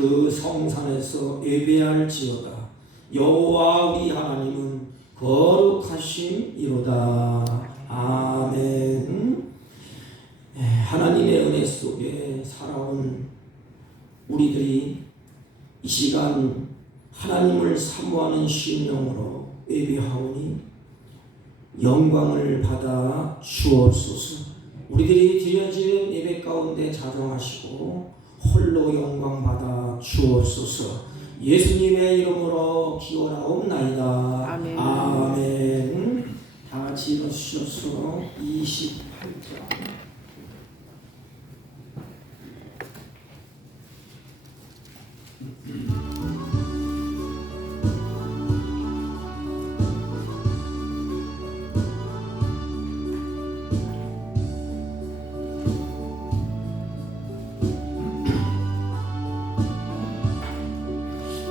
그 성산에서 예배할지어다. 여호와 우리 하나님은 거룩하심이로다. 아멘. 하나님의 은혜 속에 살아온 우리들이 이 시간 하나님을 사모하는 심령으로 예배하오니 영광을 받아 주옵소서. 우리들이 드려진 예배 가운데 자정하시고 홀로 영광 받아 주옵소서. 예수님의 이름으로 기원하옵나이다. 아멘. 아멘. 다 같이 일어서셔서 28장.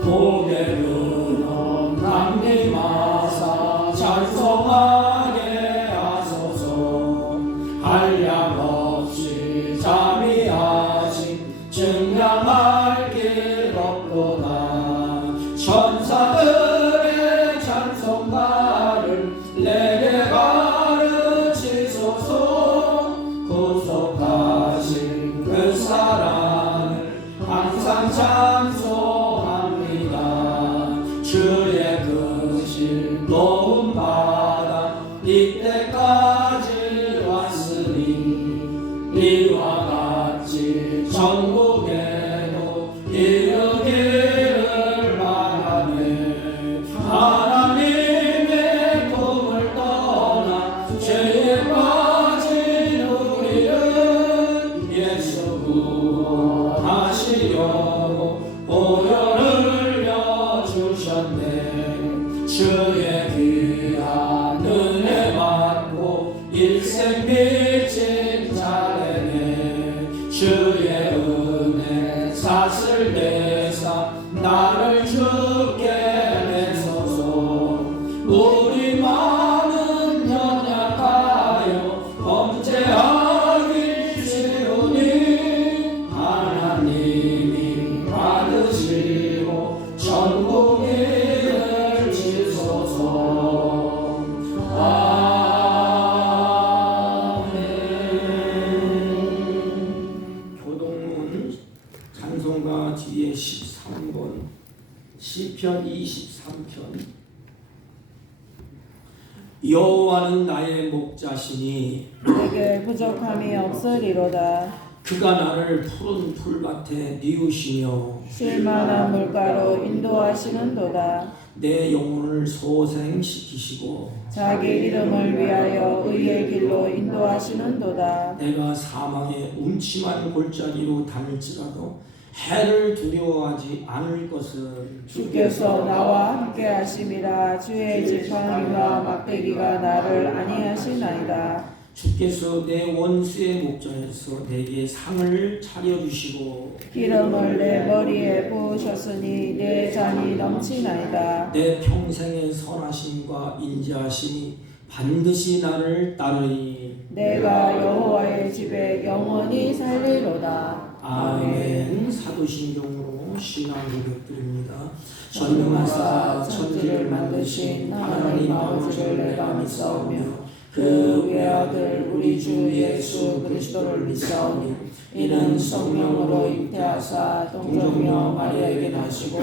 고개를 남김하사 찬송하게 하소서. 한량 없이 잠이하신 증량할 길 없도다. 천사들의 찬송가를 내게 가르치소서. 구속하신 그 사랑을 항상 찬송합니다. 주의 크신 도움 받아 이때까지 왔으니 이와 같이 천국에도 이르기를 바라네. 하나님의 꿈을 떠나 죄에 빠진 우리를 예수 구원하시려고 보혈을 주셨네. 주의 귀한 은혜 받고 일생 미친 자에게 주의 은혜 삭을 내사 나를 주께 내소서. 우리 마음은 연약하여 범죄하기 쉬우니 하나님이 받으시고 천국 이를 지소서. 아멘. 교동문 찬송가 뒤에 13번 시편 23편. 여호와는 나의 목자시니 내게 부족함이 없으리로다. 그가 나를 푸른 풀밭에 뉘우시며 쉴만한 물가로 인도하시는도다. 내 영혼을 소생시키시고 자기 이름을 위하여 의의 길로 인도하시는도다. 내가 사망의 음침한 골짜기로 다닐지라도 해를 두려워하지 않을 것은 주께서 나와 함께 하심이라. 주의 지팡이와 막대기가 나를 안위하시나이다. 주께서 내 원수의 목전에서 내게 상을 차려주시고 기름을 내 머리에 부으셨으니 내 잔이 넘치나이다. 내 평생의 선하심과 인자하심이 반드시 나를 따르니 내가 여호와의 집에 영원히 살리로다. 아멘. 사도신경으로 신앙 고백드립니다. 전능하사 천지를 만드신 하나님 아버지를 내가 믿사오며 그 외아들 우리 주 예수 그리스도를 믿사오니 이는 성령으로 잉태하사 동정녀 마리아에게 나시고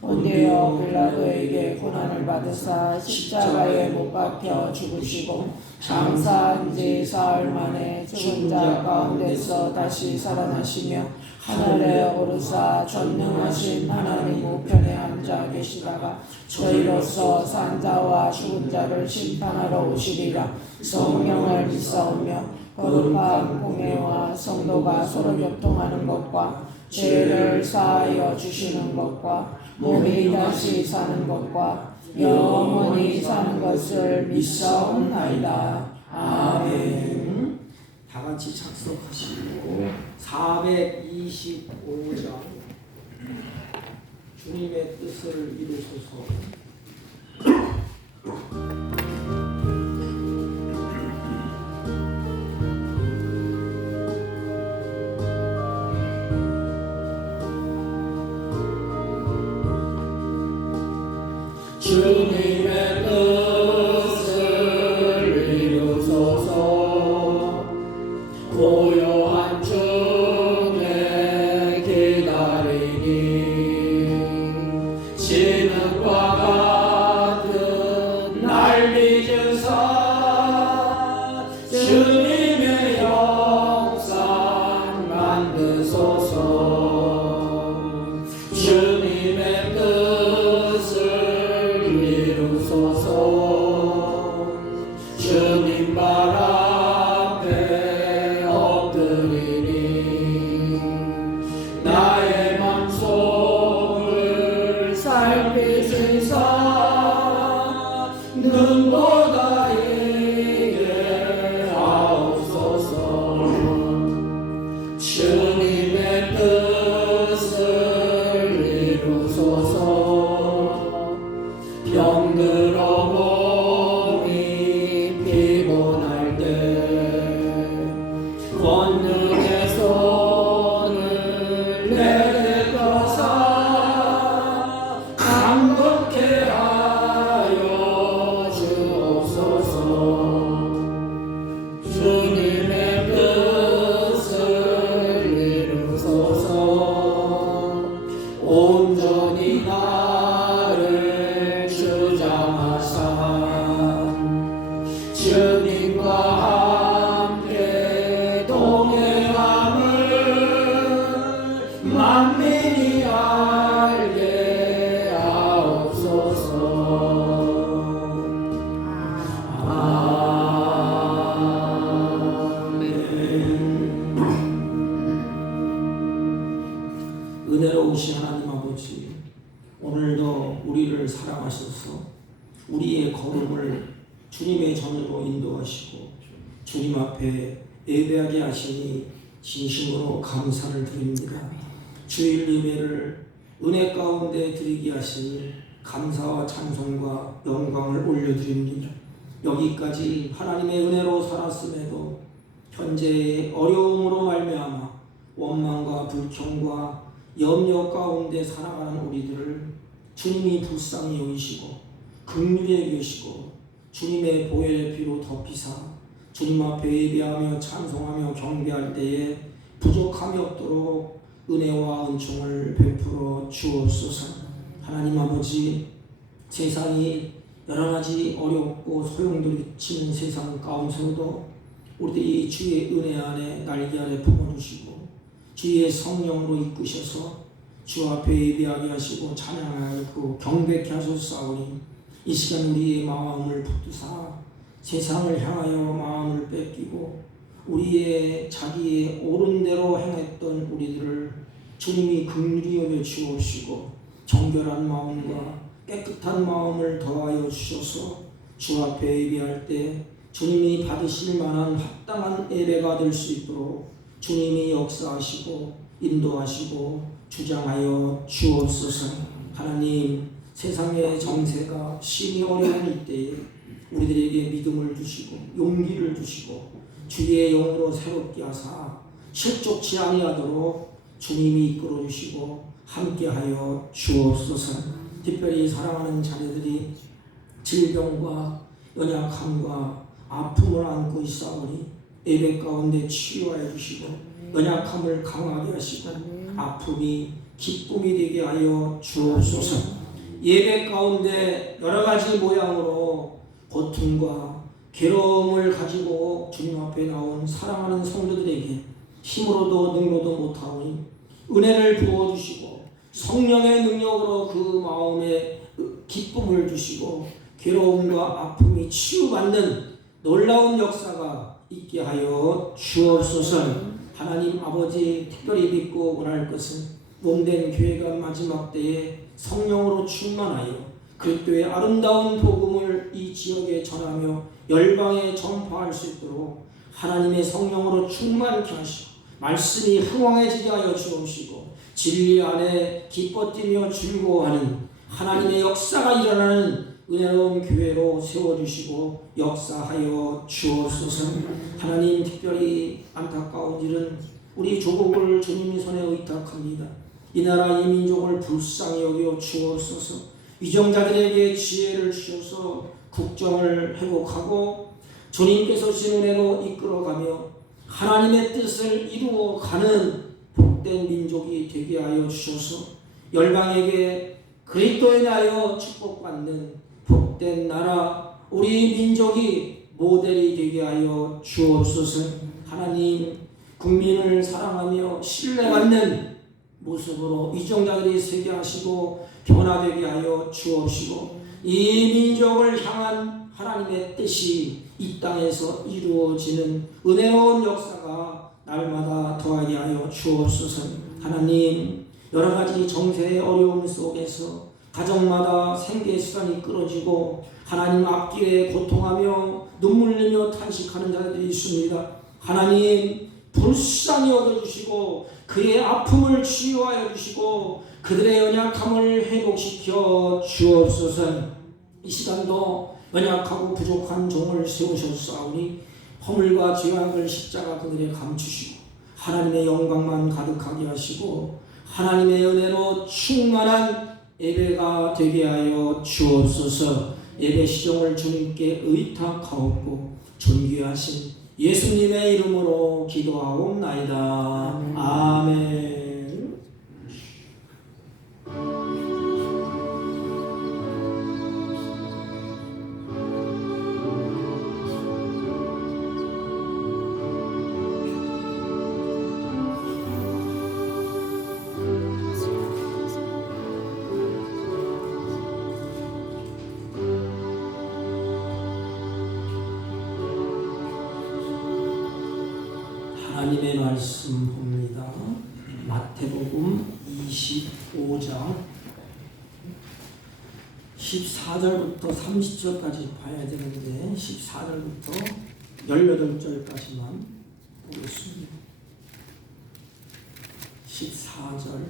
본디오 빌라도에게 고난을 받으사 십자가에 못 박혀 죽으시고 장사한 지 사흘 만에 죽은 자 가운데서 다시 살아나시며 하늘에 오르사 전능하신 하나님 우편에 앉아 계시다가 저희로서 산 자와 죽은 자를 심판하러 오시리라. 성령을 믿사오며 거룩한 공예와 성도가 서로 교통하는 것과 죄를 사하여 주시는 것과 몸이 다시 사는 것과 영원히 사는 것을 믿사옵나이다. 아멘. 다 같이 착석하시고 425장 주님의 뜻을 이루소서. 주님의 뜻을 이루소서. 고요한 중에 기다리니 진흙과 같은 날 빚으사 주님의 영상 만드소서. 주님의 뜻을 이루소서. 주님 발 앞에 엎드리니 나의 맘속을 살피시사 눈보다 이게 하옵소서. 주님의 뜻을 이루소서. 병들어 몸이 피곤할 때 권능의 손을 내게 펴사 강건케 하여 주옵소서. 주님의 뜻을 이루소서. 온전히 나를 주장하사 주님과 함께 동행함을 만민이 알게 하옵소서. 아멘. 은혜로우신 하나님 아버지, 오늘도 우리를 사랑하셔서 우리의 걸음을 주님의 전으로 인도하시고 주님 앞에 예배하게 하시니 진심으로 감사를 드립니다. 주일 예배를 은혜 가운데 드리게 하시니 감사와 찬송과 영광을 올려드립니다. 여기까지 하나님의 은혜로 살았음에도 현재의 어려움으로 말미암아 원망과 불평과 염려 가운데 살아가는 우리들을 주님이 불쌍히 여기시고 긍휼히 여기시고 주님의 보혈의 피로 덮이사 주님 앞에 예배하며 찬송하며 경배할 때에 부족함이 없도록 은혜와 은총을 베풀어 주옵소서. 하나님 아버지, 세상이 여러 가지 어렵고 소용돌이치는 세상 가운데서도 우리들이 주의 은혜 안에 날개 아래 품어주시고 주의 성령으로 이끄셔서 주 앞에 예배하게 하시고 찬양하고 경배케 하소서오니 이 시간 우리의 마음을 붙드사 세상을 향하여 마음을 뺏기고 우리의 자기의 옳은 대로 행했던 우리들을 주님이 긍휼히 여겨 주옵시고 정결한 마음과 깨끗한 마음을 더하여 주셔서 주 앞에 예배할 때 주님이 받으실 만한 합당한 예배가 될 수 있도록 주님이 역사하시고 인도하시고 주장하여 주옵소서. 하나님, 세상의 정세가 심히 어려운 이때에 우리들에게 믿음을 주시고 용기를 주시고 주의 영으로 새롭게 하사 실족치 아니하도록 주님이 이끌어 주시고 함께하여 주옵소서. 특별히 사랑하는 자녀들이 질병과 연약함과 아픔을 안고 있사오니 예배 가운데 치유하여 주시고 연약함을 강하게 하시고 아픔이 기쁨이 되게 하여 주옵소서. 예배 가운데 여러 가지 모양으로 고통과 괴로움을 가지고 주님 앞에 나온 사랑하는 성도들에게 힘으로도 능로도 못하오니 은혜를 부어주시고 성령의 능력으로 그 마음에 기쁨을 주시고 괴로움과 아픔이 치유받는 놀라운 역사가 있게 하여 주옵소서. 하나님 아버지, 특별히 믿고 원할 것은 몸된 교회가 마지막 때에 성령으로 충만하여 그리스도의 아름다운 복음을 이 지역에 전하며 열방에 전파할 수 있도록 하나님의 성령으로 충만케 하시고 말씀이 흥왕해지게 하여 주옵시고 진리 안에 기뻐 뛰며 즐거워하는 하나님의 역사가 일어나는 은혜로운 교회로 세워주시고 역사하여 주옵소서. 하나님, 특별히 안타까운 일은 우리 조국을 주님 손에 의탁합니다. 이 나라 이 민족을 불쌍히 여겨 주옵소서. 위정자들에게 지혜를 주셔서 국정을 회복하고 주님께서 주신 은혜로 이끌어가며 하나님의 뜻을 이루어가는 복된 민족이 되게 하여 주셔서 열방에게 그리스도에 대하여 축복받는 복된 나라 우리 민족이 모델이 되게 하여 주옵소서. 하나님 국민을 사랑하며 신뢰받는 모습으로 위정자들이 세게 하시고 변화되게 하여 주옵시고 이 민족을 향한 하나님의 뜻이 이 땅에서 이루어지는 은혜로운 역사가 날마다 더하게 하여 주옵소서. 하나님 여러가지 정세의 어려움 속에서 가정마다 생계수단이 끊어지고 하나님 앞길에 고통하며 눈물 흘리며 탄식하는 자들이 있습니다. 하나님 불쌍히 여겨주시고 그의 아픔을 치유하여 주시고 그들의 연약함을 회복시켜 주옵소서. 이 시간도 연약하고 부족한 종을 세우셨사오니 허물과 죄악을 십자가 그들에 감추시고 하나님의 영광만 가득하게 하시고 하나님의 은혜로 충만한 예배가 되게 하여 주옵소서. 예배 시종을 주님께 의탁하옵고 존귀하신 예수님의 이름으로 기도하옵나이다. 아멘. 하나님의 말씀 봅니다. 마태복음 25장 14절부터 30절까지 봐야 되는데 14절부터 18절까지만 보겠습니다. 14절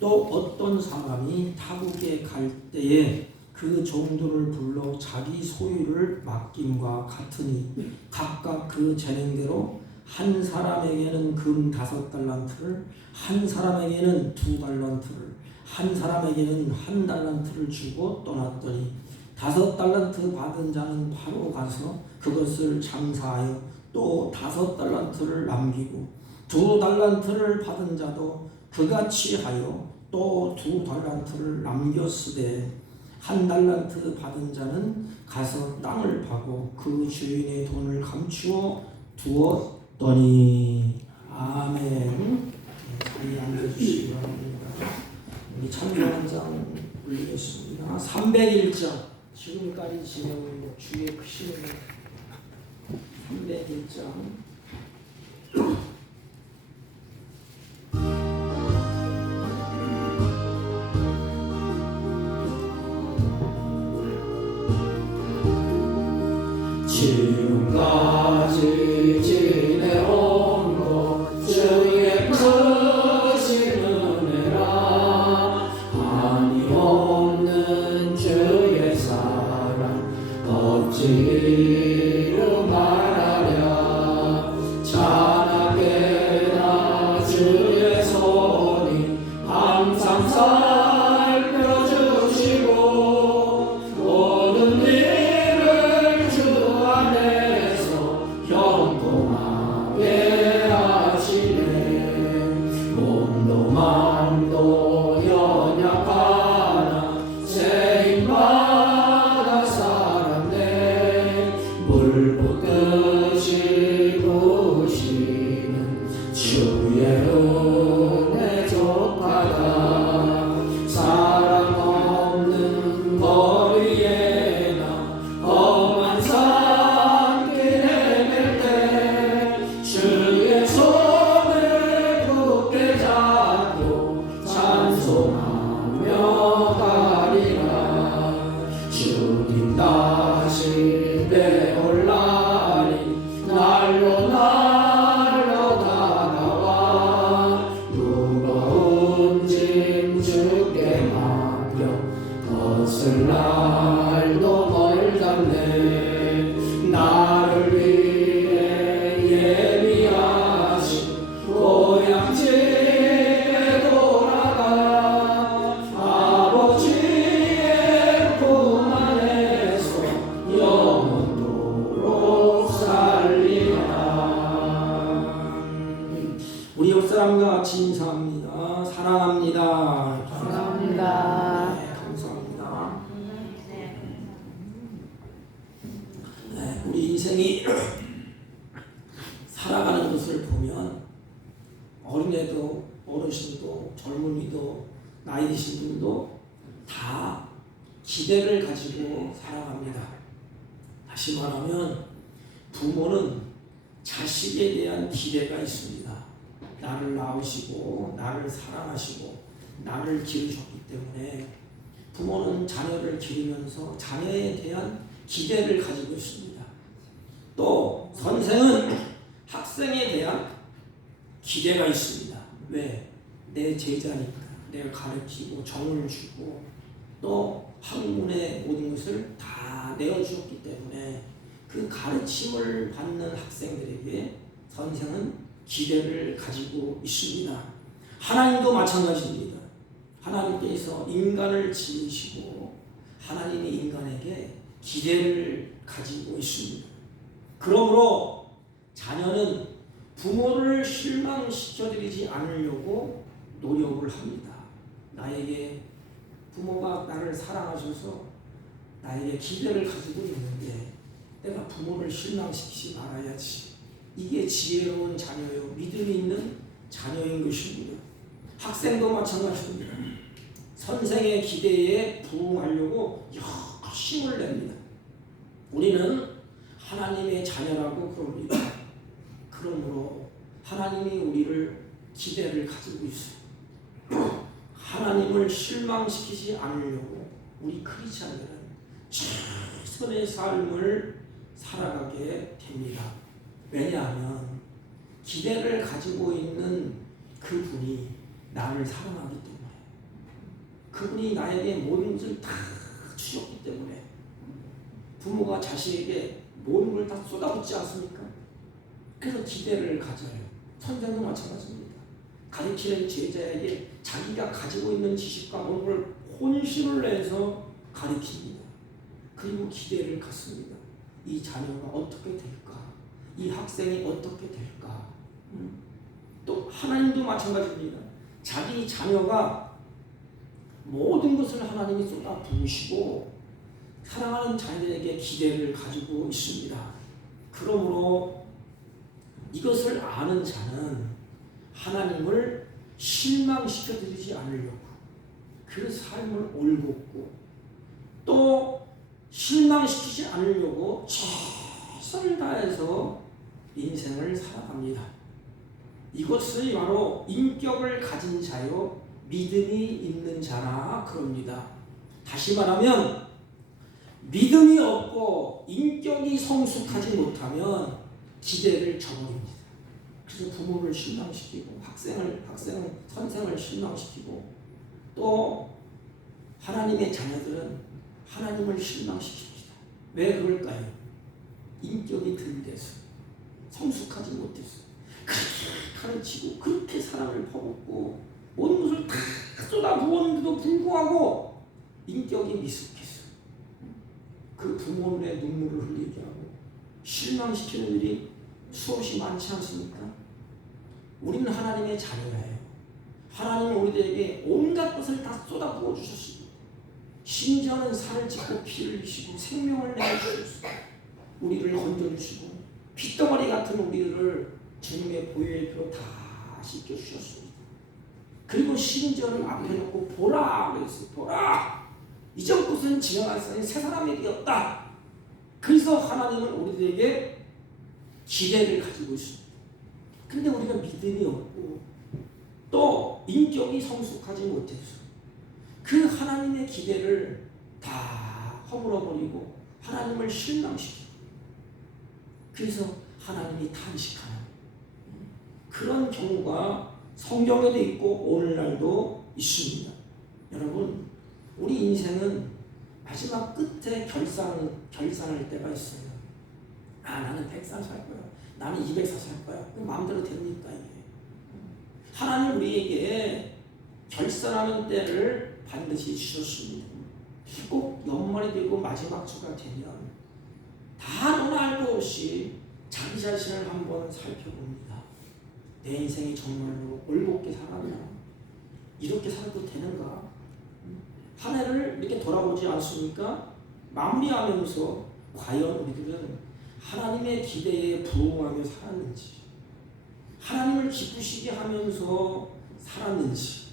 또 어떤 사람이 타국에 갈 때에 그 종들을 불러 자기 소유를 맡김과 같으니 각각 그 재능대로 한 사람에게는 금 5달란트를 한 사람에게는 2달란트를 한 사람에게는 1달란트를 주고 떠났더니 5달란트 받은 자는 바로 가서 그것을 장사하여 또 5달란트를 남기고 2달란트를 받은 자도 그같이 하여 또 2달란트를 남겼으되 1달란트 받은 자는 가서 땅을 파고 그 주인의 돈을 감추어 두었더니. 아멘. 자리에 앉아주시기 바랍니다. 우리 찬송 한 장 올리겠습니다. 301장 지금까지 진행된 주의 크신 은혜 301장 지금까지 지내온 것 주의 크신 은혜라 한이 없는 주의 사랑 어찌 이루 말하랴 찬하게나 주의 손이 항상 살펴주시고 모든 일을 주 안에서 형통하게 하시네 몸도 마음도 연약하나 죄인마다 살았네 물붓 듯이 부시는 주의 은혜 족하다 사랑 없는 거리에 나 험한 산길 헤맬 때 주의 손을 굳게 잡고 찬송하며 가리라 주님 다시 배올라니 날로 다가와 무거운 짐 주께 맡겨 벗을 날도 멀다네 나를 위해 예비하신 고향 집에 돌아가 아버지의 인생이 살아가는 것을 보면 어린애도 어르신도 젊은이도 나이 드신 분도 다 기대를 가지고 살아갑니다. 다시 말하면 부모는 자식에 대한 기대가 있습니다. 나를 낳으시고 나를 사랑하시고 나를 기르셨기 때문에 부모는 자녀를 기르면서 자녀에 대한 기대를 가지고 있습니다. 또 선생은 학생에 대한 기대가 있습니다. 왜? 내 제자니까 내가 가르치고 정을 주고 또 학문의 모든 것을 다 내어주었기 때문에 그 가르침을 받는 학생들에게 선생은 기대를 가지고 있습니다. 하나님도 마찬가지입니다. 하나님께서 인간을 지으시고 하나님이 인간에게 기대를 가지고 있습니다. 그러므로 자녀는 부모를 실망시켜드리지 않으려고 노력을 합니다. 나에게 부모가 나를 사랑하셔서 나에게 기대를 가지고 있는데 내가 부모를 실망시키지 말아야지. 이게 지혜로운 자녀요, 믿음이 있는 자녀인 것입니다. 학생도 마찬가지입니다. 선생의 기대에 부응하려고 욕심을 냅니다. 우리는 하나님의 자녀라고 그럽니다. 그러므로 하나님이 우리를 기대를 가지고 있어요. 하나님을 실망시키지 않으려고 우리 크리스찬들은 최선의 삶을 살아가게 됩니다. 왜냐하면 기대를 가지고 있는 그분이 나를 사랑하기 때문에, 그분이 나에게 모든 것을 다 주셨기 때문에. 부모가 자식에게 모든 걸 다 쏟아붓지 않습니까? 그래서 기대를 가져요. 선생도 마찬가지입니다. 가르치는 제자에게 자기가 가지고 있는 지식과 모든 걸 혼신을 내서 가르칩니다. 그리고 기대를 갖습니다. 이 자녀가 어떻게 될까? 이 학생이 어떻게 될까? 또 하나님도 마찬가지입니다. 자기 자녀가 모든 것을 하나님이 쏟아 부으시고 사랑하는 자녀에게 기대를 가지고 있습니다. 그러므로 이것을 아는 자는 하나님을 실망시켜드리지 않으려고 그 삶을 올곧고 또 실망시키지 않으려고 최선을 다해서 인생을 살아갑니다. 이것이 바로 인격을 가진 자요 믿음이 있는 자라 그럽니다. 다시 말하면 믿음이 없고 인격이 성숙하지 못하면 기대를 저버립니다. 그래서 부모를 실망시키고 선생을 실망시키고 또 하나님의 자녀들은 하나님을 실망시킵니다. 왜 그럴까요? 인격이 덜 돼서 성숙하지 못해서 그렇게 가르치고 그렇게 사랑을 퍼붓고 모든 것을 다 쏟아부었는데도 불구하고 인격이 미숙해서 그 부모의 눈물을 흘리게 하고 실망시키는 일이 수없이 많지 않습니까? 우리는 하나님의 자녀예요. 하나님은 우리들에게 온갖 것을 다 쏟아부어 주셨습니다. 심지어는 살을 찢고 피를 흘리시고 생명을 내주셨습니다. 우리를 건져주시고 핏덩어리 같은 우리를 주님의 보혈의 피로 다 씻겨주셨습니다. 그리고 심지어는 앞에 놓고 보라 그랬어요. 보라! 이전 것은 지나갔으니 새 사람이 되었다. 그래서 하나님은 우리들에게 기대를 가지고 있습니다. 그런데 우리가 믿음이 없고 또 인격이 성숙하지 못해서 그 하나님의 기대를 다 허물어버리고 하나님을 실망시키고 그래서 하나님이 탄식하는 그런 경우가 성경에도 있고 오늘날도 있습니다. 여러분, 우리 인생은 마지막 끝에 결산할 때가 있어요. 나는 100살 살 거야. 나는 200살 살 거야. 마음대로 됩니까 이게? 하나님 우리에게 결산하는 때를 반드시 주셨습니다. 꼭 연말이 되고 마지막 주가 되면 다 너나 할 것 없이 자기 자신을 한번 살펴봅니다. 내 인생이 정말로 올곧게 살았나? 이렇게 살아도 되는가? 한 해를 이렇게 돌아보지 않습니까? 마무리하면서 과연 우리들은 하나님의 기대에 부응하며 살았는지, 하나님을 기쁘시게 하면서 살았는지,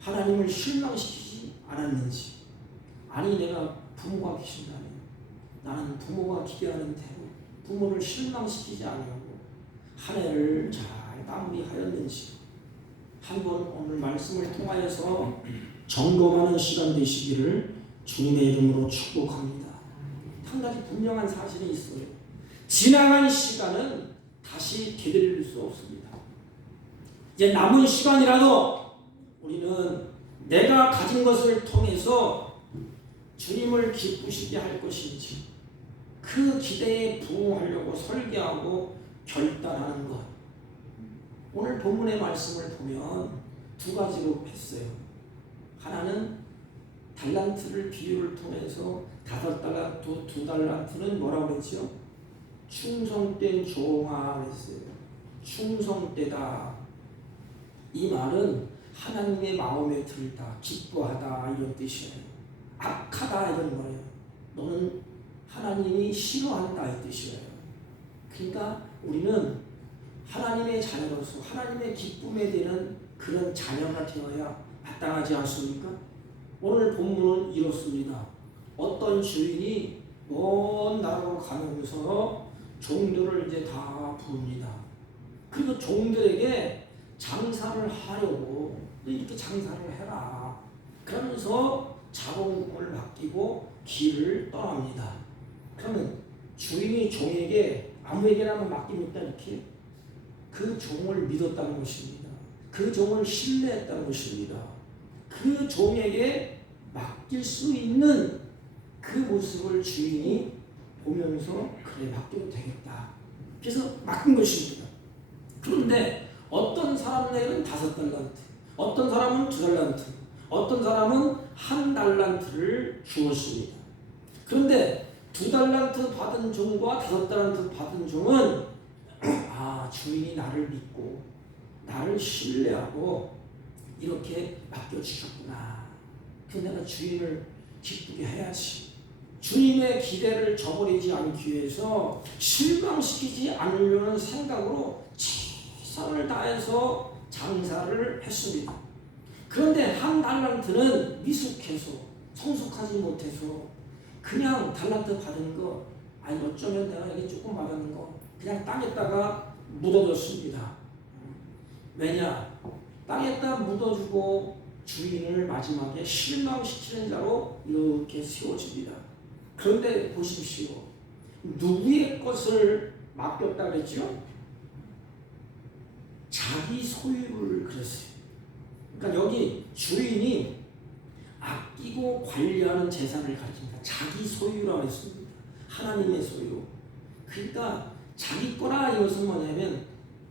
하나님을 실망시키지 않았는지. 아니, 내가 부모가 계신다면 나는 부모가 기대하는 대로 부모를 실망시키지 않으려고 한 해를 잘 마무리하였는지 한번 오늘 말씀을 통하여서 점검하는 시간 되시기를 주님의 이름으로 축복합니다. 한 가지 분명한 사실이 있어요. 지나간 시간은 다시 되돌릴 수 없습니다. 이제 남은 시간이라도 우리는 내가 가진 것을 통해서 주님을 기쁘시게 할 것인지 그 기대에 부응하려고 설계하고 결단하는 것. 오늘 본문의 말씀을 보면 두 가지로 했어요. 하나는 달란트를 비유를 통해서 5달란트, 2달란트는 뭐라고 그랬죠? 충성된 종아 그랬어요. 충성되다. 이 말은 하나님의 마음에 들다, 기뻐하다 이런 뜻이에요. 악하다 이런 거예요. 너는 하나님이 싫어한다 이 뜻이에요. 그러니까 우리는 하나님의 자녀로서 하나님의 기쁨에 대한 그런 자녀가 되어야 마땅하지 않습니까? 오늘 본문은 이렇습니다. 어떤 주인이 먼 나라로 가면서 종들을 이제 다 부릅니다. 그리고 종들에게 장사를 하려고 이렇게 장사를 해라. 그러면서 자본금을 맡기고 길을 떠납니다. 그러면 주인이 종에게 아무에게나 맡깁니까? 이렇게 그 종을 믿었다는 것입니다. 그 종을 신뢰했다는 것입니다. 그 종에게 맡길 수 있는 그 모습을 주인이 보면서 그래 맡겨도 되겠다. 그래서 맡긴 것입니다. 그런데 어떤 사람에게는 5달란트, 어떤 사람은 2달란트, 어떤 사람은 1달란트를 주었습니다. 그런데 2달란트 받은 종과 5달란트 받은 종은 주인이 나를 믿고 나를 신뢰하고 이렇게 맡겨주셨구나. 그래서 내가 주인을 기쁘게 해야지. 주님의 기대를 저버리지 않기 위해서 실망시키지 않으려는 생각으로 최선을 다해서 장사를 했습니다. 그런데 1달란트는 미숙해서 성숙하지 못해서 그냥 달란트 받은 거 어쩌면 내가 이게 조금 받은 거 그냥 땅에다가 묻어줬습니다. 왜냐? 땅에다 묻어주고 주인을 마지막에 실망시키는 자로 이렇게 세워집니다. 그런데 보십시오. 누구의 것을 맡겼다 그랬죠? 자기 소유를 그랬어요. 그러니까 여기 주인이 아끼고 관리하는 재산을 가집니다. 자기 소유라고 했습니다. 하나님의 소유. 그러니까 자기 거라 이것은 뭐냐면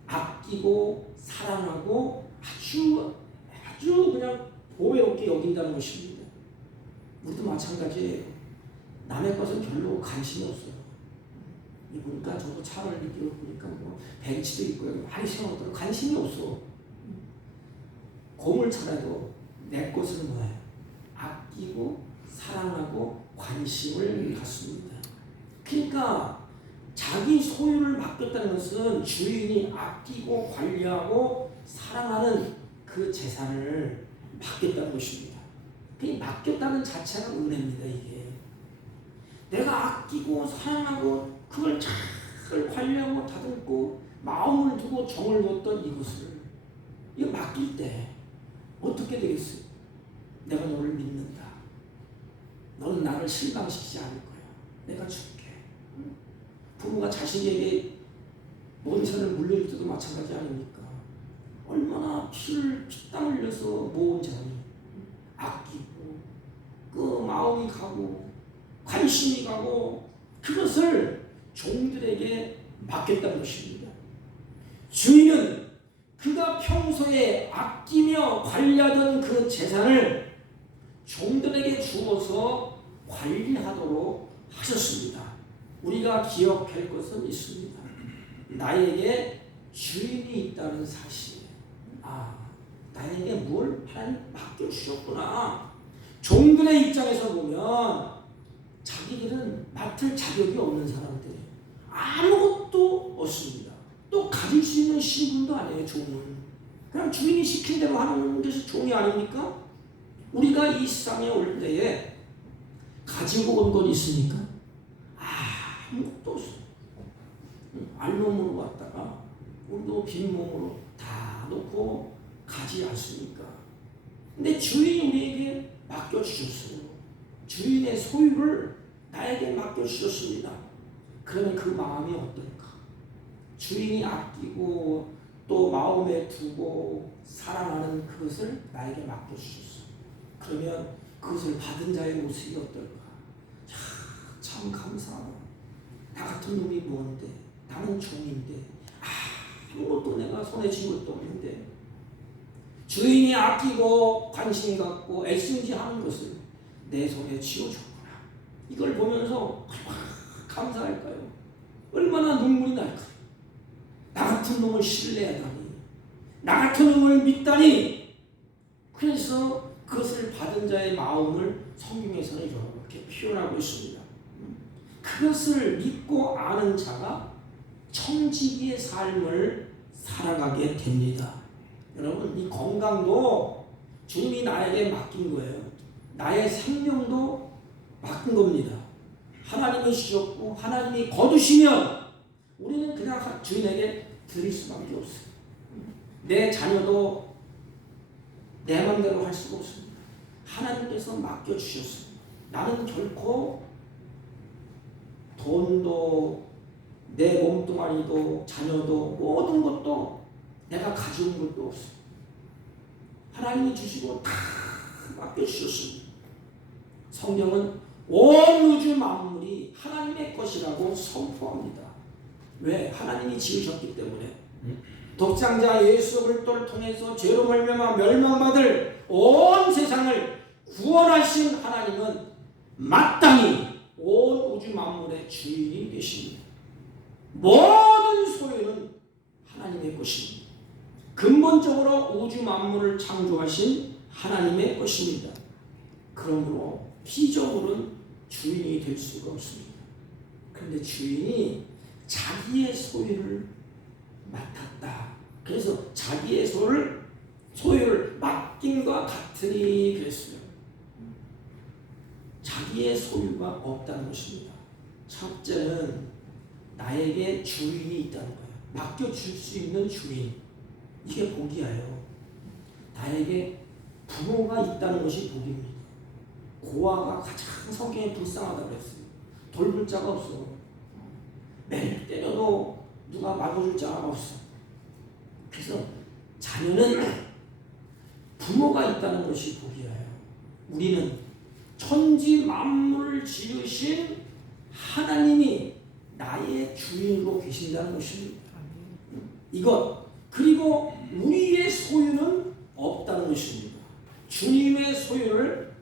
아끼고 사랑하고 아주 그냥 보배롭게 여긴다는 것입니다. 우리도 마찬가지예요. 남의 것은 별로 관심이 없어요. 보니까 저도 차를 이렇게 보니까 뭐 벤츠도 있고요. 많이 세워놓더라도 관심이 없어. 고물차라도 내 것은 뭐예요? 아끼고 사랑하고 관심을 갖습니다. 그러니까 자기 소유를 맡겼다는 것은 주인이 아끼고 관리하고 사랑하는 그 재산을 맡겼다는 것입니다. 그 맡겼다는 자체가 은혜입니다. 이게 내가 아끼고 사랑하고 그걸 잘 관리하고 다듬고 마음을 두고 정을 뒀던 이것을 이거 맡길 때 어떻게 되겠어요? 내가 너를 믿는다. 너는 나를 실망시키지 않을 거야. 내가 줄게. 부모가 자식에게 원천을 물려줄 때도 마찬가지 아닙니까? 얼마나 피땀 흘려서 모은 자니 아끼고 그 마음이 가고 관심이 가고 그것을 종들에게 맡겼다는 것입니다. 주인은 그가 평소에 아끼며 관리하던 그 재산을 종들에게 주어서 관리하도록 하셨습니다. 우리가 기억할 것은 있습니다. 나에게 주인이 있다는 사실. 나에게 뭘 하나님 맡겨주셨구나. 종들의 입장에서 보면 자기들은 맡을 자격이 없는 사람들이에요. 아무것도 없습니다. 또 가질 수 있는 신분도 아니에요. 종은 그냥 주인이 시킨 대로 하는 것이 종이 아닙니까? 우리가 이 세상에 올 때에 가지고 온 건 있습니까? 아무것도 없어요. 알몸으로 왔다가 우리도 빈몸으로 다 놓고 가지 않습니까? 근데 주인이 우리에게 맡겨주셨어요. 주인의 소유를 나에게 맡겨주셨습니다. 그러면 그 마음이 어떨까? 주인이 아끼고 또 마음에 두고 사랑하는 그것을 나에게 맡겨주셨어요. 그러면 그것을 받은 자의 모습이 어떨까? 참 감사하다. 나 같은 놈이 뭔데? 나는 종인데 아무것도 내가 손에 쥔 것도 없는데 주인이 아끼고 관심 갖고 애쓴지하는 것을 내 손에 쥐어줬구나. 이걸 보면서 얼마나 감사할까요? 얼마나 눈물이 날까요? 나 같은 놈을 신뢰하다니, 나 같은 놈을 믿다니. 그래서 그것을 받은 자의 마음을 성경에서는 이렇게 표현하고 있습니다. 그것을 믿고 아는 자가 청지기의 삶을 살아가게 됩니다. 여러분, 이 건강도 주님이 나에게 맡긴 거예요. 나의 생명도 맡긴 겁니다. 하나님이 주셨고 하나님이 거두시면 우리는 그냥 주인에게 드릴 수밖에 없어요. 내 자녀도 내 마음대로 할 수가 없습니다. 하나님께서 맡겨주셨습니다. 나는 결코 돈도 내 몸뚱아리도 자녀도 모든 것도 내가 가져온 것도 없어요. 하나님이 주시고 다 맡겨주셨습니다. 성경은 온 우주 만물이 하나님의 것이라고 선포합니다. 왜? 하나님이 지으셨기 때문에. 독장자 예수 그리스도를 통해서 죄로 말미암아 멸망받을 온 세상을 구원하신 하나님은 마땅히 온 우주 만물의 주인이 되십니다. 모든 소유는 하나님의 것입니다. 근본적으로 우주 만물을 창조하신 하나님의 것입니다. 그러므로 피조물은 주인이 될 수가 없습니다. 그런데 주인이 자기의 소유를 맡았다. 그래서 자기의 소유를 맡김과 같으니 그랬어요. 자기의 소유가 없다는 것입니다. 첫째는 나에게 주인이 있다는 거예요. 맡겨줄 수 있는 주인. 이게 복이에요. 나에게 부모가 있다는 것이 복입니다. 고아가 가장 성경에 불쌍하다고 그랬어요. 돌볼 자가 없어. 매일 때려도 누가 막아줄 자가 없어. 그래서 자녀는 부모가 있다는 것이 복이에요. 우리는 천지 만물을 지으신 하나님이 나의 주인으로 계신다는 것입니다. 이것 그리고 우리의 소유는 없다는 것입니다. 주님의 소유를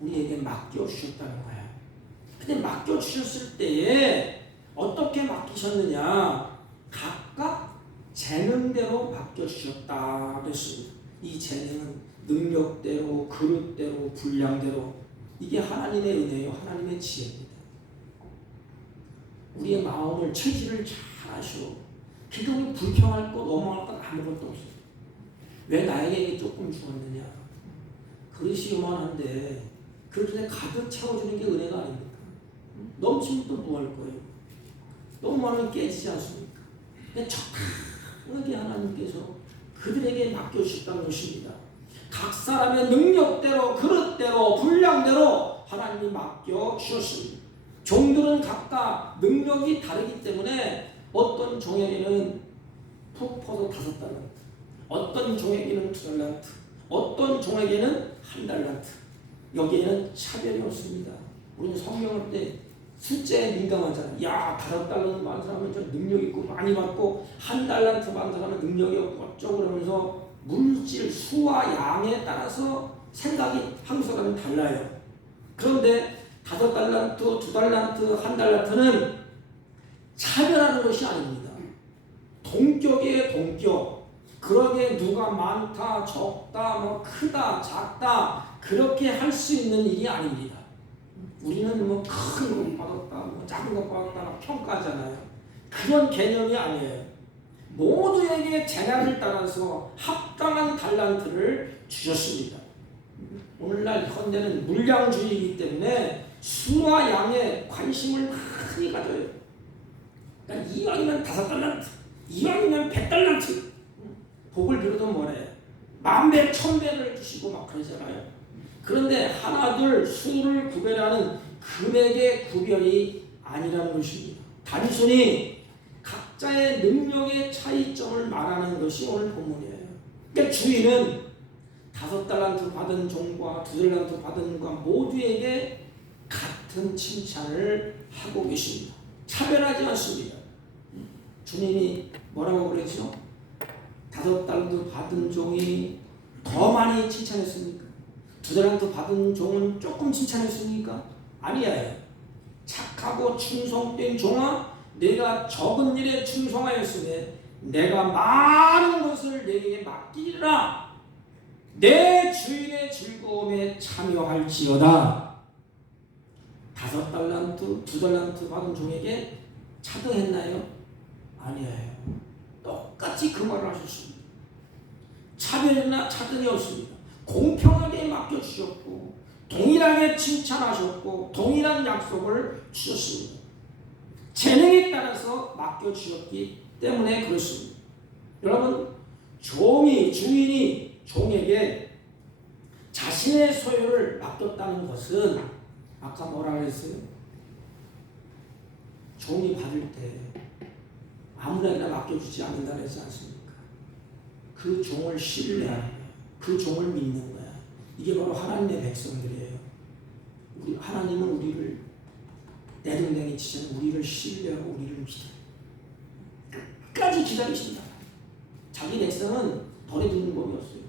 우리에게 맡겨주셨다는 거예요. 근데 맡겨주셨을 때에 어떻게 맡기셨느냐? 각각 재능대로 맡겨주셨다 그랬습니다. 이 재능은 능력대로, 그릇대로, 분량대로. 이게 하나님의 은혜요, 하나님의 지혜입니다. 우리의 마음을, 체질을 잘 아시오. 그러니 불평할 것, 넘어갈 것 아무것도 없어요. 왜 나에게 조금 주었느냐? 그릇이 요만한데 그릇에 가득 채워주는 게 은혜가 아닙니까? 넘치면 또 뭐 할 거예요? 너무 많으면 깨지지 않습니까? 근데 적당하게 하나님께서 그들에게 맡겨주셨다는 것입니다. 각 사람의 능력대로, 그릇대로, 분량대로 하나님이 맡겨주셨습니다. 종들은 각각 능력이 다르기 때문에 어떤 종에게는 푹 퍼서 5달란트, 어떤 종에게는 2달란트, 어떤 종에게는 1달란트. 여기에는 차별이 없습니다. 우리는 성경할 때 숫자에 민감하잖아요. 야, 5달란트 받은 사람은 저 능력 있고 많이 받고 1달란트 받은 사람은 능력이 없고 어쩌고 그러면서 물질, 수와 양에 따라서 생각이 한국 사람은 달라요. 그런데 5달란트, 2달란트, 1달란트는 차별하는 것이 아닙니다. 동격이에요, 동격. 그러게 누가 많다, 적다, 뭐 크다, 작다 그렇게 할 수 있는 일이 아닙니다. 우리는 뭐 큰 것 받았다, 뭐 작은 것 받았다 평가하잖아요. 그런 개념이 아니에요. 모두에게 재난을 따라서 합당한 달란트를 주셨습니다. 오늘날 현대는 물량주의이기 때문에 수와 양에 관심을 많이 가져요. 그러니까 이왕이면 5달란트, 이왕이면 100달란트, 복을 빌어도 뭐래? 10,000배, 1000배를 주시고 막 그러잖아요. 그런데 하나, 둘, 수를 구별하는 금액의 구별이 아니라는 것입니다. 단순히 각자의 능력의 차이점을 말하는 것이 오늘 본문이에요. 그러니까 주인은 5달란트 받은 종과 2달란트 받은 과 모두에게 같은 칭찬을 하고 계십니다. 차별하지 않습니다. 주님이 뭐라고 그랬죠? 5달란트 받은 종이 더 많이 칭찬했습니까? 2달란트 받은 종은 조금 칭찬했습니까? 아니에요. 착하고 충성된 종아, 내가 적은 일에 충성하였으니 내가 많은 것을 내게 맡기리라. 내 주인의 즐거움에 참여할지어다. 5달란트, 2달란트 받은 종에게 차등했나요? 아니에요. 똑같이 그 말을 하셨습니다. 차별이나 차등이 없습니다. 공평하게 맡겨주셨고 동일하게 칭찬하셨고 동일한 약속을 주셨습니다. 재능에 따라서 맡겨주셨기 때문에 그렇습니다. 여러분, 주인이 종에게 자신의 소유를 맡겼다는 것은 아까 뭐라 그랬어요? 종이 받을 때 아무나 맡겨주지 않는다 그랬지 않습니까? 그 종을 신뢰하는 거야. 그 종을 믿는 거야. 이게 바로 하나님의 백성들이에요. 하나님은 우리를 내등댕이 치지 않고 우리를 신뢰하고 우리를 믿어요. 끝까지 기다리신다. 자기 백성은 버려두는 법이 없어요.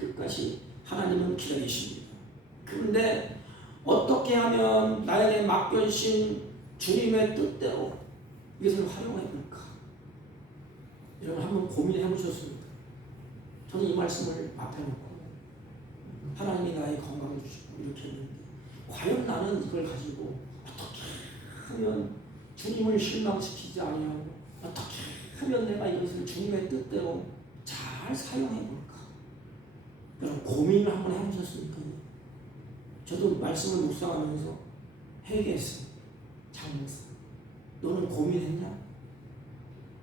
끝까지 하나님은 기다리십니다. 그런데 어떻게 하면 나에게 맡겨주신 주님의 뜻대로 이것을 활용해 볼까? 여러분 한번 고민해 보셨습니까? 저는 이 말씀을 앞에 놓고 하나님이 나의 건강을 주시고 이렇게 했는데 과연 나는 이걸 가지고 어떻게 하면 주님을 실망시키지 아니하고 어떻게 하면 내가 이것을 주님의 뜻대로 잘 사용해 볼까? 여러분 고민을 한번 해보셨습니까? 저도 말씀을 묵상하면서 회개했어요. 장목사, 너는 고민했냐?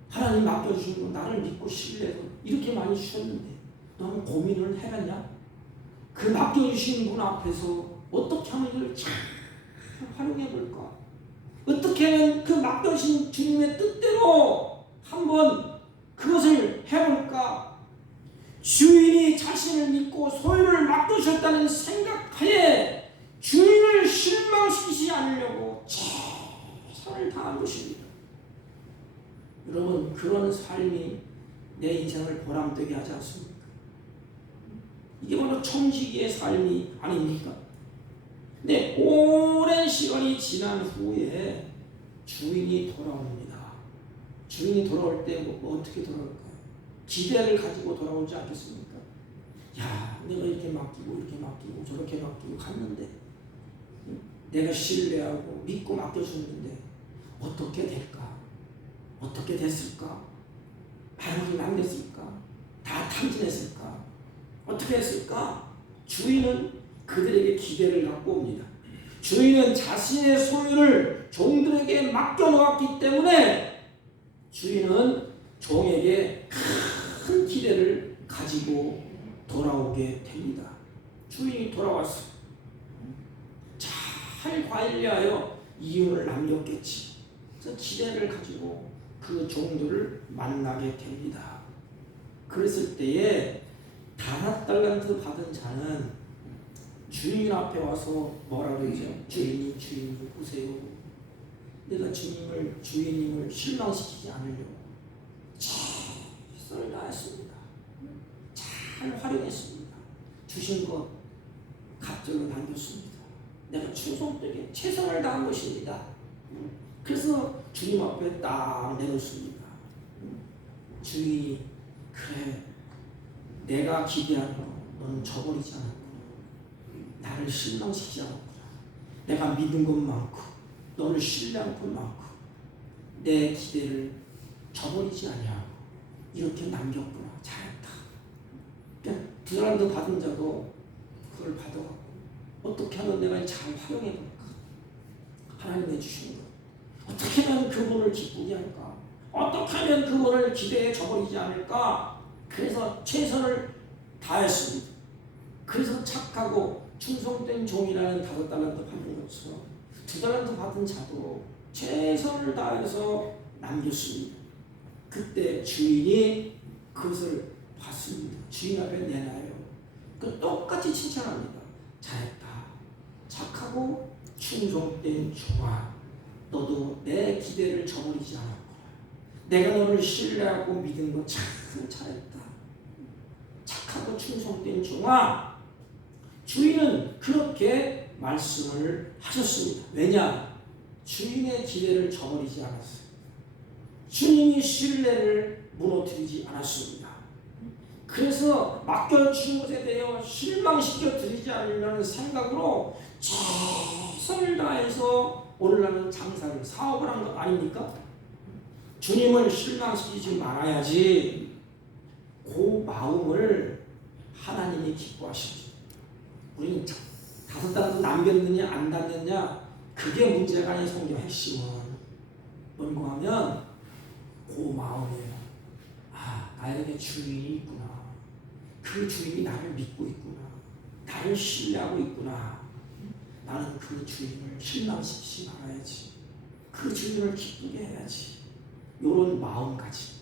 하나님 맡겨주신 거 나를 믿고 신뢰해서 이렇게 많이 주셨는데 너는 고민을 해봤냐? 그 맡겨주신 분 앞에서 어떻게 하면 이걸 잘 활용해 볼까? 어떻게 하면 그 맡겨주신 주님의 뜻대로 한번 그것을 해볼까? 주인이 자신을 믿고 소유를 맡겨주셨다는 생각하에 주인을 실망시키지 않으려고 최선을 다한 것입니다. 여러분, 그런 삶이 내 인생을 보람되게 하지 않습니까? 이게 바로 청지기의 삶이 아닙니까? 근데 오랜 시간이 지난 후에 주인이 돌아옵니다. 주인이 돌아올 때 어떻게 돌아올까요? 기대를 가지고 돌아오지 않겠습니까? 야, 내가 이렇게 맡기고 저렇게 맡기고 갔는데 내가 신뢰하고 믿고 맡겨줬는데 어떻게 될까? 어떻게 됐을까? 바람을 남겼을까? 다 탐진했을까? 어떻게 했을까? 주인은 그들에게 기대를 갖고 옵니다. 주인은 자신의 소유를 종들에게 맡겨놓았기 때문에 주인은 종에게 큰 기대를 가지고 돌아오게 됩니다. 주인이 돌아왔어. 잘 관리하여 이윤을 남겼겠지. 그래서 기대를 가지고 그 종들을 만나게 됩니다. 그랬을 때에 5달란트 받은 자는 주인 앞에 와서 뭐라 그러죠? 주인이 보세요. 내가 주인님을 실망시키지 않으려고 최선을 다했습니다. 잘 활용했습니다. 주신 것 갑절로 남겼습니다. 내가 충성되게 최선을 다한 것입니다. 그래서 주님 앞에 딱 내놓습니다. 주인이 그래, 내가 기대한 거 너는 저버리지 않았구나. 나를 실망시키지 않았구나. 내가 믿은 것 많고 너를 신뢰한 것 많고 내 기대를 저버리지 아니하고 이렇게 남겼구나. 잘했다. 그러니까 두달란트 받은 자도 그걸 받아갖고 어떻게 하면 내가 잘 활용해볼까? 하나님이 주시는 것. 어떻게 하면 그분을 기쁘게 할까? 어떻게 하면 그분을 기대에 저버리지 않을까? 그래서 최선을 다했습니다. 그래서 착하고 충성된 종이라는 5달란트 받는 것처럼 2달란트 받은 자도 최선을 다해서 남겼습니다. 그때 주인이 그것을 봤습니다. 주인 앞에 내놔요. 그 똑같이 칭찬합니다. 잘했다. 착하고 충성된 종아, 너도 내 기대를 저버리지 않았구나. 내가 너를 신뢰하고 믿은 거 참 잘했다. 착하고 충성된 종아. 주인은 그렇게 말씀을 하셨습니다. 왜냐? 주인의 기대를 저버리지 않았어요. 주님이 신뢰를 무너뜨리지 않았습니다. 그래서 맡겨주신 것에 대해 실망시켜 드리지 않으려는 생각으로 최선을 다해서 오늘날은 장사를, 사업을 한 것 아닙니까? 주님을 실망시키지 말아야지. 그 마음을 하나님이 기뻐하십니다. 우리는 5달란트 남겼느냐 안 남겼느냐 그게 문제가 아닌 성경 핵심은 뭔가 하면 그 마음이에요. 아, 나에게 주인이 있구나. 그 주인이 나를 믿고 있구나. 나를 신뢰하고 있구나. 나는 그 주인을 실망시키지 말아야지. 그 주인을 기쁘게 해야지. 이런 마음가짐.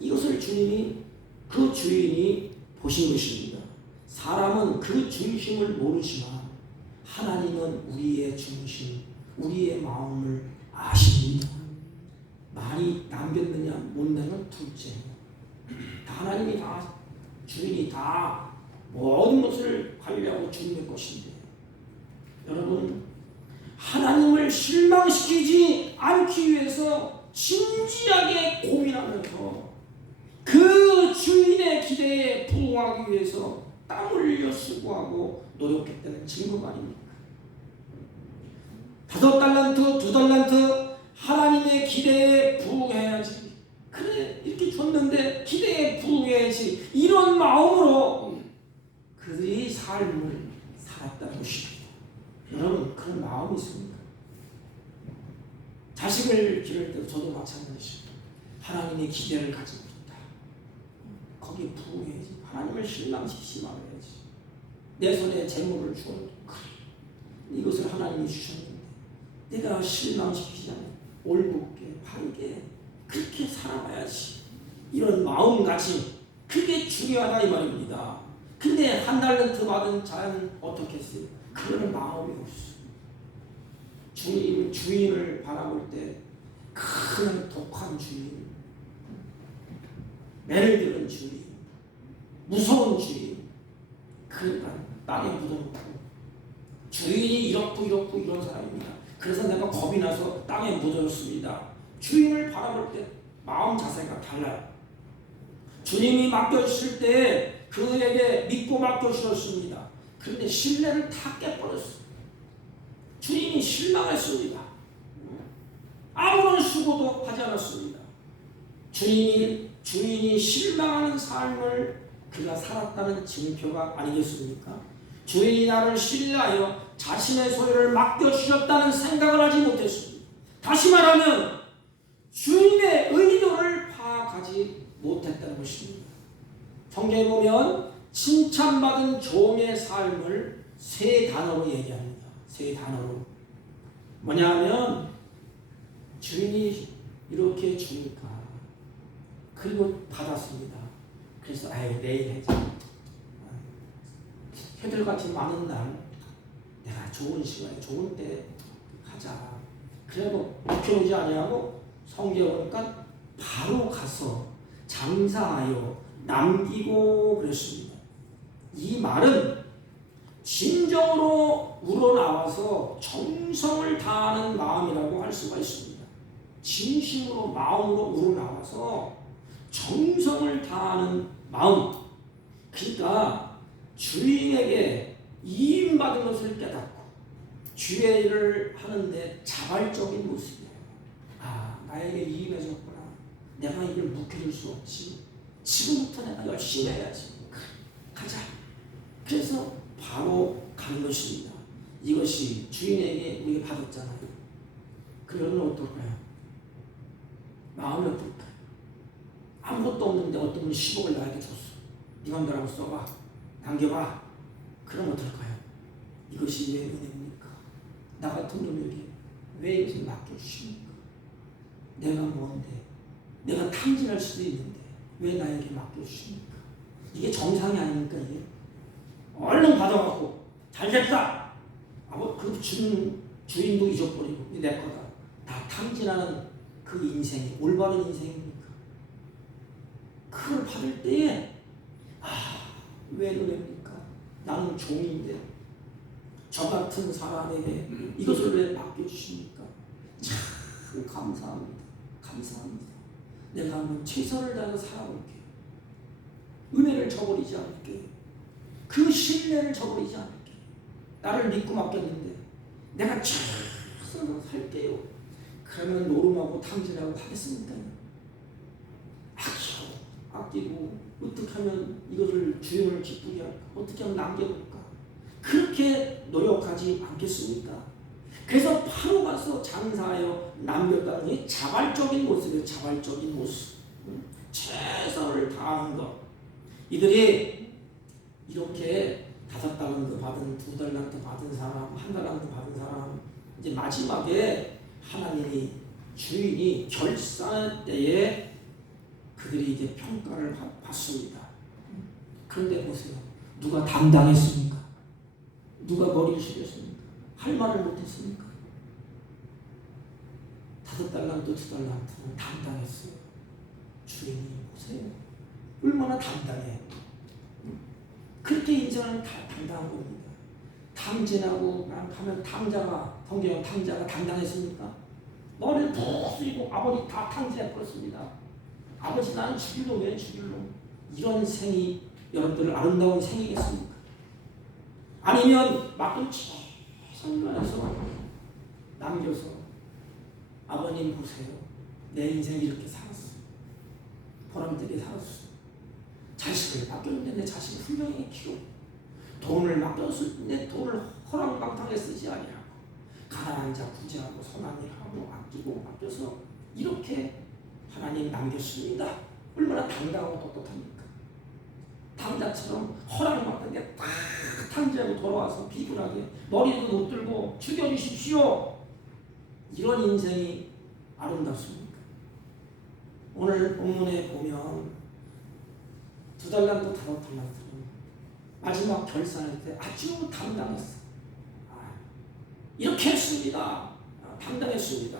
이것을 그 주인이 보신 것입니다. 사람은 그 중심을 모르지만 하나님은 우리의 중심, 우리의 마음을 아십니다. 많이 남겼느냐 못 남은 둘째. 하나님이 다 주인이 다 모든 것을 관리하고 주님의 것인데 여러분 하나님을 실망시키지 않기 위해서 진지하게 고민하면서 그 주인의 기대에 부응하기 위해서 땀 흘려 수고하고 노력했다는 증거 아닙니까? 5달란트, 2달란트 하나님의 기대에 부응해야지. 그래 이렇게 줬는데 기대에 부응해야지. 이런 마음으로 그들이 삶을 살았다는 것입니다. 여러분 그런 마음이 있습니까? 자식을 기를 때도 저도 마찬가지입니다. 하나님의 기대를 가지고 있다. 거기에 부응해야지. 하나님을 실망시키지 말아야지. 내 손에 재물을 주어도 그래. 이것을 하나님이 주셨는데 내가 실망시키지 않고 올곧게 바르게 그렇게 살아가야지. 이런 마음가짐 그게 중요하다 이 말입니다. 근데 1달란트 받은 자는 어떻게 했어요? 그런 마음이 없어요. 주인을 바라볼 때 큰 독한 주인, 매를 드는 주인, 무서운 주인, 그러니까 땅에 묻어놓고 주인이 이렇고 이런 사람입니다. 그래서 내가 겁이 나서 땅에 묻어졌습니다. 주인을 바라볼 때 마음 자세가 달라요. 주님이 맡겨주실 때 그에게 믿고 맡겨주셨습니다. 그런데 신뢰를 다 깨버렸어요. 주님이 실망했습니다. 아무런 수고도 하지 않았습니다. 주인이 실망하는 삶을 그가 살았다는 증표가 아니겠습니까? 주인이 나를 신뢰하여 자신의 소유를 맡겨주셨다는 생각을 하지 못했습니다. 다시 말하면 주인의 의도를 파악하지 못했다는 것입니다. 성경에 보면 칭찬받은 종의 삶을 3단어로 얘기합니다. 3단어로. 뭐냐면 주인이 이렇게 주니까 그리고 받았습니다. 그래서 내일 하자. 해들같이 많은 날 내가 좋은 시간에 좋은 때 하자. 그래도 맡겨오지 아니하고 성경에 보니까 바로 가서 장사하여 남기고 그랬습니다. 이 말은 진정으로 우러나와서 정성을 다하는 마음이라고 할 수가 있습니다. 진심으로 마음으로 우러나와서 정성을 다하는 마음. 그러니까 주인에게 이임받은 것을 깨닫고 주의 일을 하는데 자발적인 모습이에요. 나에게 이임해줬구나. 내가 이걸 묵혀줄 수 없지. 지금부터 내가 열심히 해야지. 가자. 그래서 바로 간 것입니다. 이것이 주인에게 우리가 받았잖아요. 그러면 어떨까요? 마음이 어떨까요? 아무것도 없는데 어떤 분이 10억을 나에게 줬어. 네 맘대로 써봐. 남겨봐. 그럼 어떨까요? 이것이 왜 은혜입니까? 나 같은 놈에게 왜 이것을 맡겨주십니까? 내가 뭔데? 내가 탐진할 수도 있는데 왜 나에게 맡겨주십니까? 이게 정상이 아닙니까? 이게? 얼른 받아갖고 잘됐다! 그 주인도 잊어버리고 내 거다. 다 탐진하는 그 인생이 올바른 인생입니까? 그걸 받을 때에 왜 그럽니까? 나는 종인데 저 같은 사람에게 이것을 왜 맡겨주십니까? 참 감사합니다. 감사합니다. 내가 한번 최선을 다해서 살아볼게. 은혜를 저버리지 않을게. 그 신뢰를 저버리지 않을게. 나를 믿고 맡겼는데 내가 최선을 살게요. 그러면 노름하고 탐진하고 하겠습니까? 아끼고 어떻게 하면 이것을 주인을 기쁘게 할까? 어떻게 하면 남겨볼까? 그렇게 노력하지 않겠습니까? 그래서 바로 가서 장사하여 남겼다는 게 자발적인 모습이에요. 자발적인 모습. 최선을 다한 것. 이들이 이렇게 5달란트 받은, 2달란트 받은 사람, 1달란트 받은 사람, 이제 마지막에 하나님이 주인이 결산할 때에 그들이 이제 평가를 받습니다. 그런데 보세요. 누가 담당했습니까? 누가 머리를 숙였습니까? 할 말을 못했습니까? 5달란트, 2달란트는 담당했어요. 주인이 보세요. 얼마나 담당해. 그렇게 인생은 다 담당한 겁니다. 탐진하고 하면 탐자가, 성경은 탐자가 담당했습니까? 머리를 푹 숙이고 아버지 다 탐지해버렸습니다. 아버지 나는 죽일 놈, 왜 죽일 놈? 이런 생이 여러분들 아름다운 생이겠습니까? 아니면 막좀 최선만해서 남겨서 아버님 보세요. 내 인생 이렇게 살았어. 보람되게 살았어. 자식을 맡겼는데 내 자식을 훌륭하게 키워. 돈을 맡겼을 때 돈을 허랑방탕하게 쓰지 아니하고 가난한 자 구제하고 선한 일하고 아끼고 맡겨서 이렇게 하나님 남겼습니다. 얼마나 당당하고 떳떳합니까? 당자처럼 허락을 받는 게 딱 탐지하고 돌아와서 비굴하게 머리도 못 들고 죽여주십시오. 이런 인생이 아름답습니까? 오늘 본문에 보면 2달란트, 5달란트는 마지막 결산할 때 아주 당당했어. 이렇게 했습니다. 당당했습니다.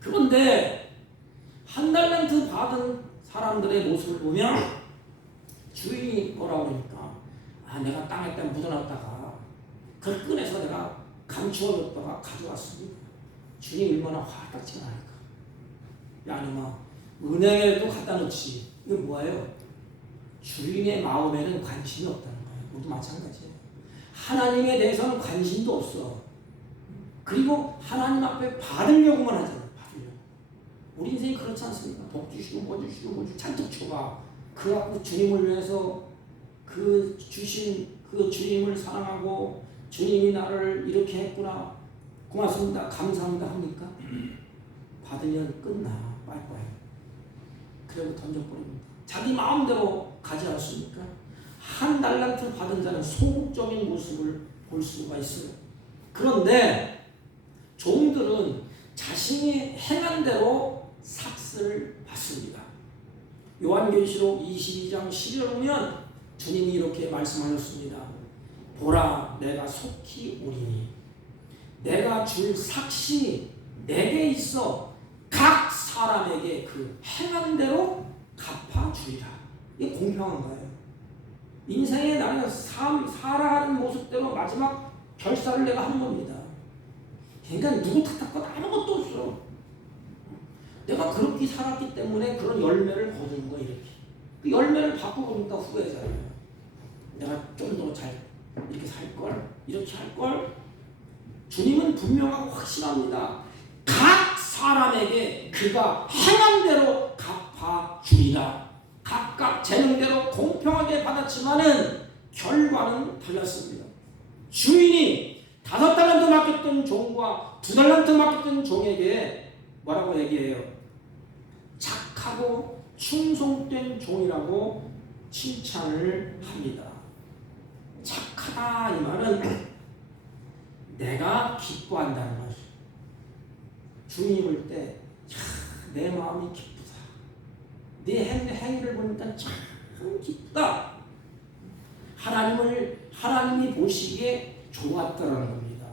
그런데 1달란트 받은 사람들의 모습을 보면 주인이 뭐라고 그러니까 내가 땅에다 묻어놨다가 그걸 꺼내서 내가 감추어줬다가 가져왔습니다. 주인이 얼마나 화딱지가 나니까. 야 이놈아 은행에도 갖다 놓지. 이거 뭐예요? 주인의 마음에는 관심이 없다는 거예요. 모두 마찬가지예요. 하나님에 대해서는 관심도 없어. 그리고 하나님 앞에 받으려고만 하잖아요. 받으려고. 우리 인생이 그렇지 않습니까? 복 주시고 뭐 주시고 뭐 주시고 잔뜩 줘봐. 그 갖고 주님을 위해서 그 주신 그 주님을 사랑하고 주님이 나를 이렇게 했구나. 고맙습니다. 감사합니다 합니까? 받으면 끝나. 빠이빠이. 그리고 던져버립니다. 자기 마음대로 가지 않습니까? 1달란트 받은 자는 소극적인 모습을 볼 수가 있어요. 그런데 종들은 자신이 행한 대로 삭스를 받습니다. 요한계시록 22장 11절 보면 주님이 이렇게 말씀하셨습니다. 보라 내가 속히 오리니 내가 줄 삭시 내게 있어 각 사람에게 그 행한 대로 갚아주리라. 이게 공평한가요? 인생에 나는 살아가는 모습대로 마지막 결사를 내가 하는 겁니다. 그러니까 누구 탓할 것 아무것도 없어. 내가 그렇게 살았기 때문에 그런 열매를 거두는 거야. 이렇게 그 열매를 바꾸고 보니까 후회잖아요. 내가 좀 더 잘 이렇게 살걸 이렇게 할걸. 주님은 분명하고 확실합니다. 각 사람에게 그가 행한 대로 갚아주리라. 각각 재능대로 공평하게 받았지만은 결과는 달랐습니다. 주인이 5달란트 맡겼던 종과 2달란트 맡겼던 종에게 뭐라고 얘기해요? 착하고 충성된 종이라고 칭찬을 합니다. 착하다 이 말은 내가 기뻐한다는 것이에요. 주인이 볼 때 내 마음이 기쁘다. 네 행위를 보니까 참 기쁘다. 하나님이 보시기에 좋았다라는 겁니다.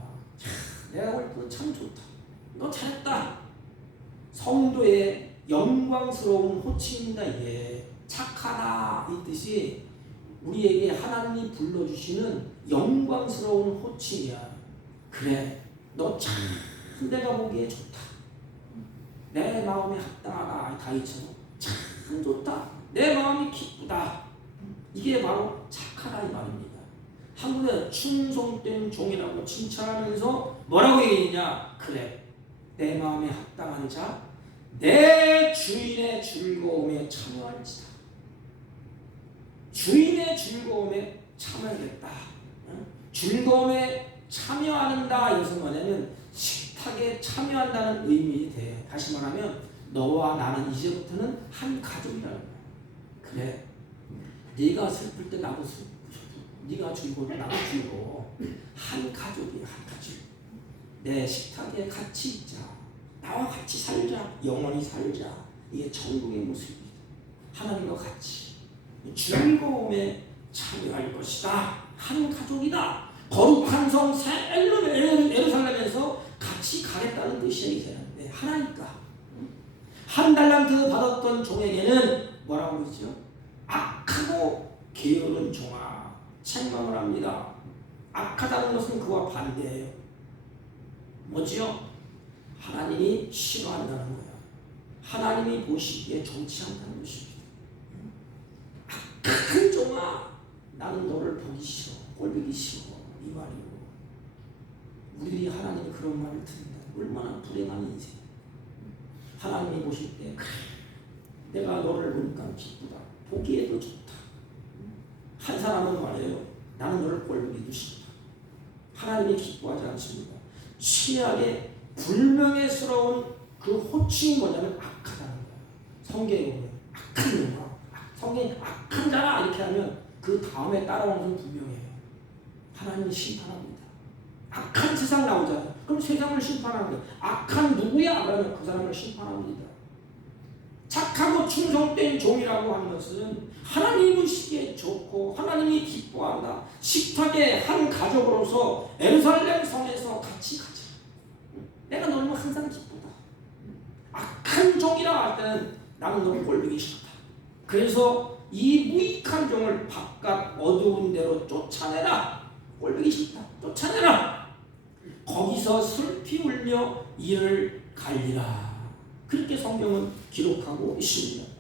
내가 볼 때 참 좋다. 너 잘했다. 성도의 영광스러운 호칭입니다. 이게 착하다 이 뜻이 우리에게 하나님이 불러주시는 영광스러운 호칭이야. 그래, 너 참 내가 보기에 좋다. 내 마음에 합당하다. 다윗처럼 참 좋다. 내 마음이 기쁘다. 이게 바로 착하다 이 말입니다. 한국에 충성된 종이라고 칭찬하면서 뭐라고 얘기했냐? 그래, 내 마음에 합당한 자, 내 주인의 즐거움에 참여할지다. 주인의 즐거움에 참여하겠다. 즐거움에 참여한다. 이것은 뭐냐면 식탁에 참여한다는 의미에 대해 다시 말하면 너와 나는 이제부터는 한 가족이라는 거야. 그래, 네가 슬플 때 나도 슬프고, 네가 즐거울 때 나도 즐거워. 한 가족이야, 한 가족. 내 식탁에 같이 있자. 나와 같이 살자. 영원히 살자. 이게 천국의 모습입니다. 하나님과 같이 즐거움에 참여할 것이다. 한 가족이다. 거룩한 성 예루살렘에서 같이 가겠다는 뜻이에요. 네, 하나니까. 1달란트 받았던 종에게는 뭐라고 그러죠? 악하고 게으른 종아, 책망을 합니다. 악하다는 것은 그와 반대예요. 뭐지요? 하나님이 싫어한다는 거야. 하나님이 보시기에 좋지 않다는 것입니다. 악한 종아, 나는 너를 보기 싫어, 꼴보기 싫어, 이 말이고. 우리들이 하나님이 그런 말을 듣는다. 얼마나 불행한 인생. 하나님이 보실 때 그래, 내가 너를 보니까 기쁘다. 보기에도 좋다. 한 사람은 말해요. 나는 너를 꼴보기도 싫다. 하나님이 기뻐하지 않습니다. 최악의 불명예스러운 그 호칭이 뭐냐면 악하다는 거야. 성경에 보면 악한 놈아, 성경에 악한 자라 이렇게 하면 그 다음에 따라오는 것은 분명해요. 하나님이 심판합니다. 악한 세상 나오잖아요. 그럼 세상을 심판하는 거예요. 악한 누구야? 그러면 그 사람을 심판합니다. 착하고 충성된 종이라고 하는 것은 하나님이 보시기에 좋고 하나님이 기뻐한다. 식탁의 한 가족으로서 예루살렘 성에서 같이 가자. 내가 너는 항상 기쁘다. 악한 종이라 할 때는 나는 너를 꼴보기 싫다. 그래서 이 무익한 종을 바깥 어두운 데로 쫓아내라. 꼴보기 싫다. 쫓아내라. 거기서 슬피 울며 이를 갈리라. 그렇게 성경은 기록하고 있습니다.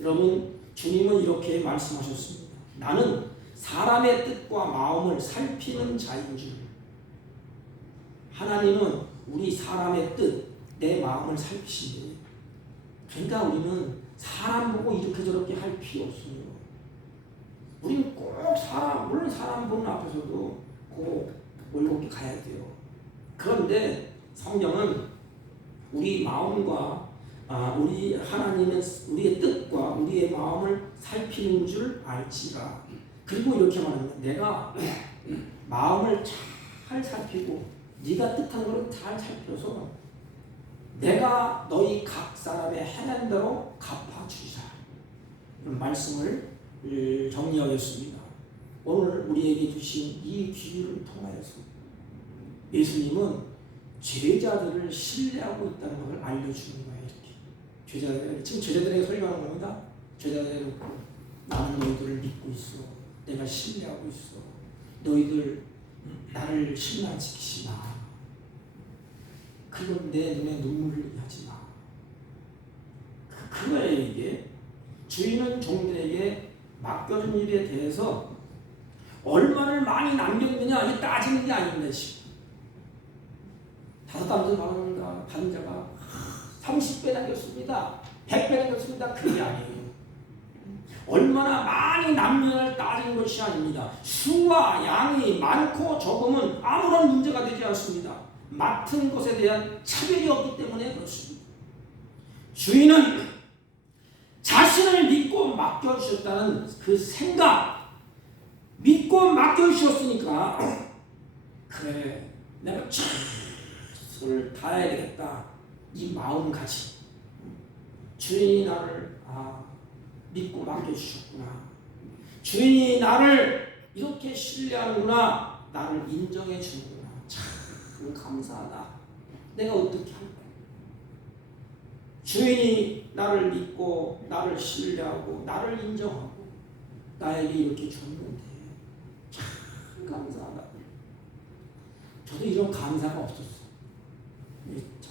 여러분, 주님은 이렇게 말씀하셨습니다. 나는 사람의 뜻과 마음을 살피는 자인 줄. 하나님은 우리 사람의 뜻, 내 마음을 살피신대요. 그러니까 우리는 사람 보고 이렇게 저렇게 할 필요 없어요. 우리는 꼭 물론 사람 보는 앞에서도 꼭 올곧게 가야 돼요. 그런데 성경은 우리 마음과 우리 하나님의 우리의 뜻과 우리의 마음을 살피는 줄 알지라. 그리고 이렇게 말합니다. 내가 마음을 잘 살피고 네가 뜻한 것을 잘 살펴서 내가 너희 각 사람의 행한 대로 갚아주리라. 이런 말씀을 정리하겠습니다. 오늘 우리에게 주신 이 기회를 통하여서 예수님은 제자들을 신뢰하고 있다는 것을 알려주는 거예요. 이렇게 지금 제자들에게 설교하는 겁니다. 제자들에게 나는 너희들을 믿고 있어. 내가 신뢰하고 있어. 너희들 나를 실망시키지 마. 그건 내 눈에 눈물을 흘리게 하지 마. 그거예요. 이게 주인은 종들에게 맡겨준 일에 대해서 얼마를 많이 남겼느냐 이게 따지는 게 아닙니다. 5달란트 받은 자가 30배 남겼습니다. 100배 남겼습니다. 그게 아니에요. 얼마나 많이 남녀를 따지는 것이 아닙니다. 수와 양이 많고 적음은 아무런 문제가 되지 않습니다. 맡은 것에 대한 차별이 없기 때문에 그렇습니다. 주인은 자신을 믿고 맡겨주셨다는 그 생각, 믿고 맡겨주셨으니까 그래 내가 최선을 다해야 되겠다 이 마음가짐, 주인이 나를 믿고 맡겨주셨구나, 주인이 나를 이렇게 신뢰하는구나, 나를 인정해 주는구나, 참 감사하다, 내가 어떻게 할까, 주인이 나를 믿고 나를 신뢰하고 나를 인정하고 나에게 이렇게 줬는데 참 감사하다. 저도 이런 감사가 없었어.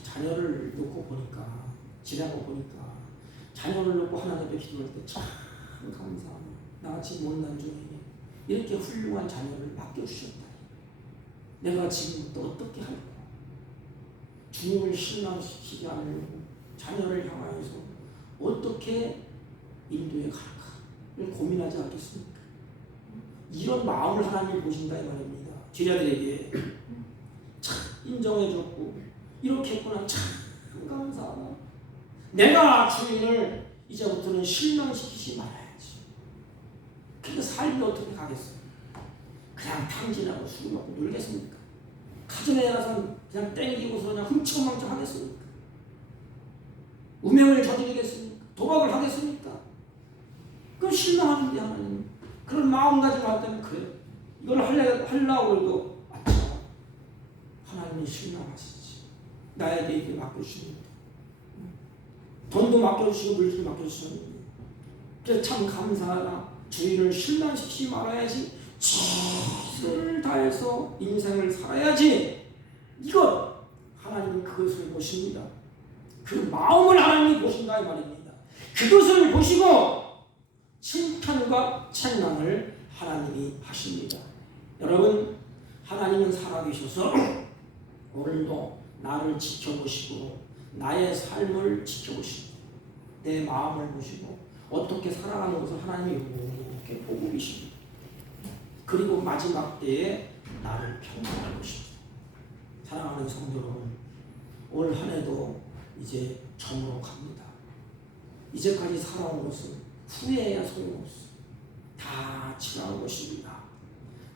자녀를 놓고 보니까, 지나고 보니까 자녀를 놓고 하나님 앞에 기도할 때 참 감사하다. 나같이 못난 종에게 이렇게 훌륭한 자녀를 맡겨주셨다. 내가 지금부터 어떻게 할까? 주님을 실망시키지 않으려고 자녀를 향하여서 어떻게 인도해 갈까를 고민하지 않겠습니까? 이런 마음을 하나님이 보신다 이 말입니다. 제자들에게 참 인정해줬고 이렇게 했구나, 참 감사하다. 내가 주인을 이제부터는 실망시키지 말아야지. 근데 삶이 어떻게 가겠어요? 그냥 탕진하고 술 먹고 놀겠습니까? 가정에 가서 그냥 땡기고서 그냥 흥청망청 하겠습니까? 음행을 저지르겠습니까? 도박을 하겠습니까? 그럼 실망하는데 하나님 그런 마음가짐 왔다면 그래 이걸 하려고 해도 아차 하나님이 실망하시지. 나에게 이렇게 맡겨주시는데 돈도 맡겨주시고 물질도 맡겨주셨는데 그래서 참 감사하다. 주인을 실망시키지 말아야지, 최선을 다해서 인생을 살아야지. 이것 하나님은 그것을 보십니다. 그 마음을 하나님이 보신다 이 말입니다. 그것을 보시고 칭찬과 찬양을 하나님이 하십니다. 여러분, 하나님은 살아계셔서 오늘도 나를 지켜보시고 나의 삶을 지켜보시고 내 마음을 보시고 어떻게 살아가는 것을 하나님이 이렇게 보고 계십니다. 그리고 마지막 때에 나를 평안할 것입니다. 사랑하는 성도 여러분, 올 한 해도 이제 저물어 갑니다. 이제까지 살아온 것은 후회해야 소용없어. 다 지나온 것입니다.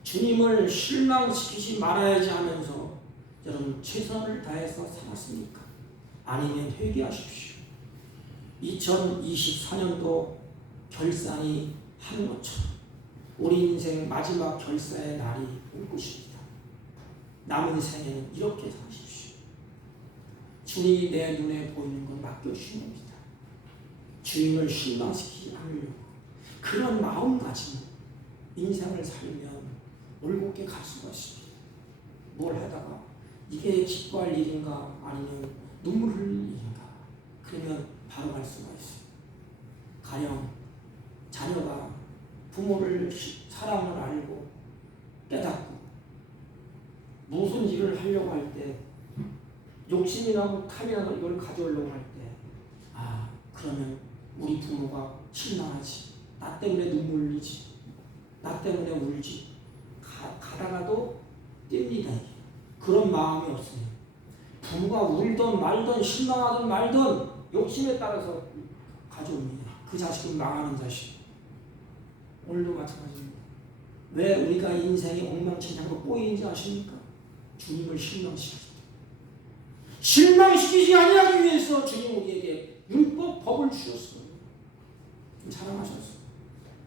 주님을 실망시키지 말아야지 하면서 여러분 최선을 다해서 살았습니까? 아니면 회개하십시오. 2024년도 결산이 하는 것처럼 우리 인생 마지막 결사의 날이 올 것입니다. 남은 생에는 이렇게 사십시오. 주님이 내 눈에 보이는 건 맡겨주시는 겁니다. 주인을 실망시키지 않으려고 그런 마음가짐 인생을 살면 올곧게 갈 수가 있습니다. 뭘 하다가 이게 기뻐할 일인가 아니면 눈물 흘릴 일인가 그러면 바로 갈 수가 있어요. 가령 자녀가 부모를 사랑을 알고 깨닫고 무슨 일을 하려고 할 때 욕심이 나고 탐이 나고 이걸 가져오려고 할 때 그러면 우리 부모가 실망하지. 나 때문에 눈물 흘리지. 나 때문에 울지. 가다가도 띨니다. 그런 마음이 없어요. 부모가 울던 말던 실망하던 말던 욕심에 따라서 가져옵니다. 그 자식은 망하는 자식. 오늘도 마찬가지입니다. 왜 우리가 인생이 엉망진창으로 꼬이는지 아십니까? 주님을 실망시키지 아니하기 위해서 주님 우리에게 율법 법을 주셨어요. 사랑하셨어요.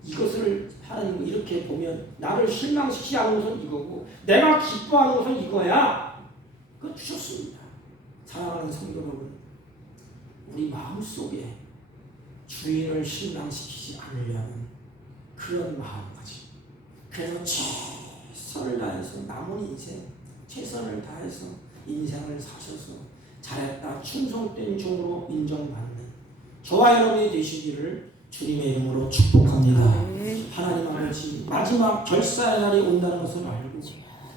이것을 하나님 이렇게 보면 나를 실망시키지 않는 것은 이거고 내가 기뻐하는 것은 이거야. 그거 주셨습니다. 사랑하는 성도 여러분, 우리 마음속에 주인을 실망시키지 않으려는 그런 마음까지. 그래서 최선을 다해서 남은 인생 최선을 다해서 인생을 사셔서 잘했다 충성된 종으로 인정받는 저와 여러분이 되시기를 주님의 이름으로 축복합니다. 하나님 아버지, 마지막 결사의 날이 온다는 것을 알고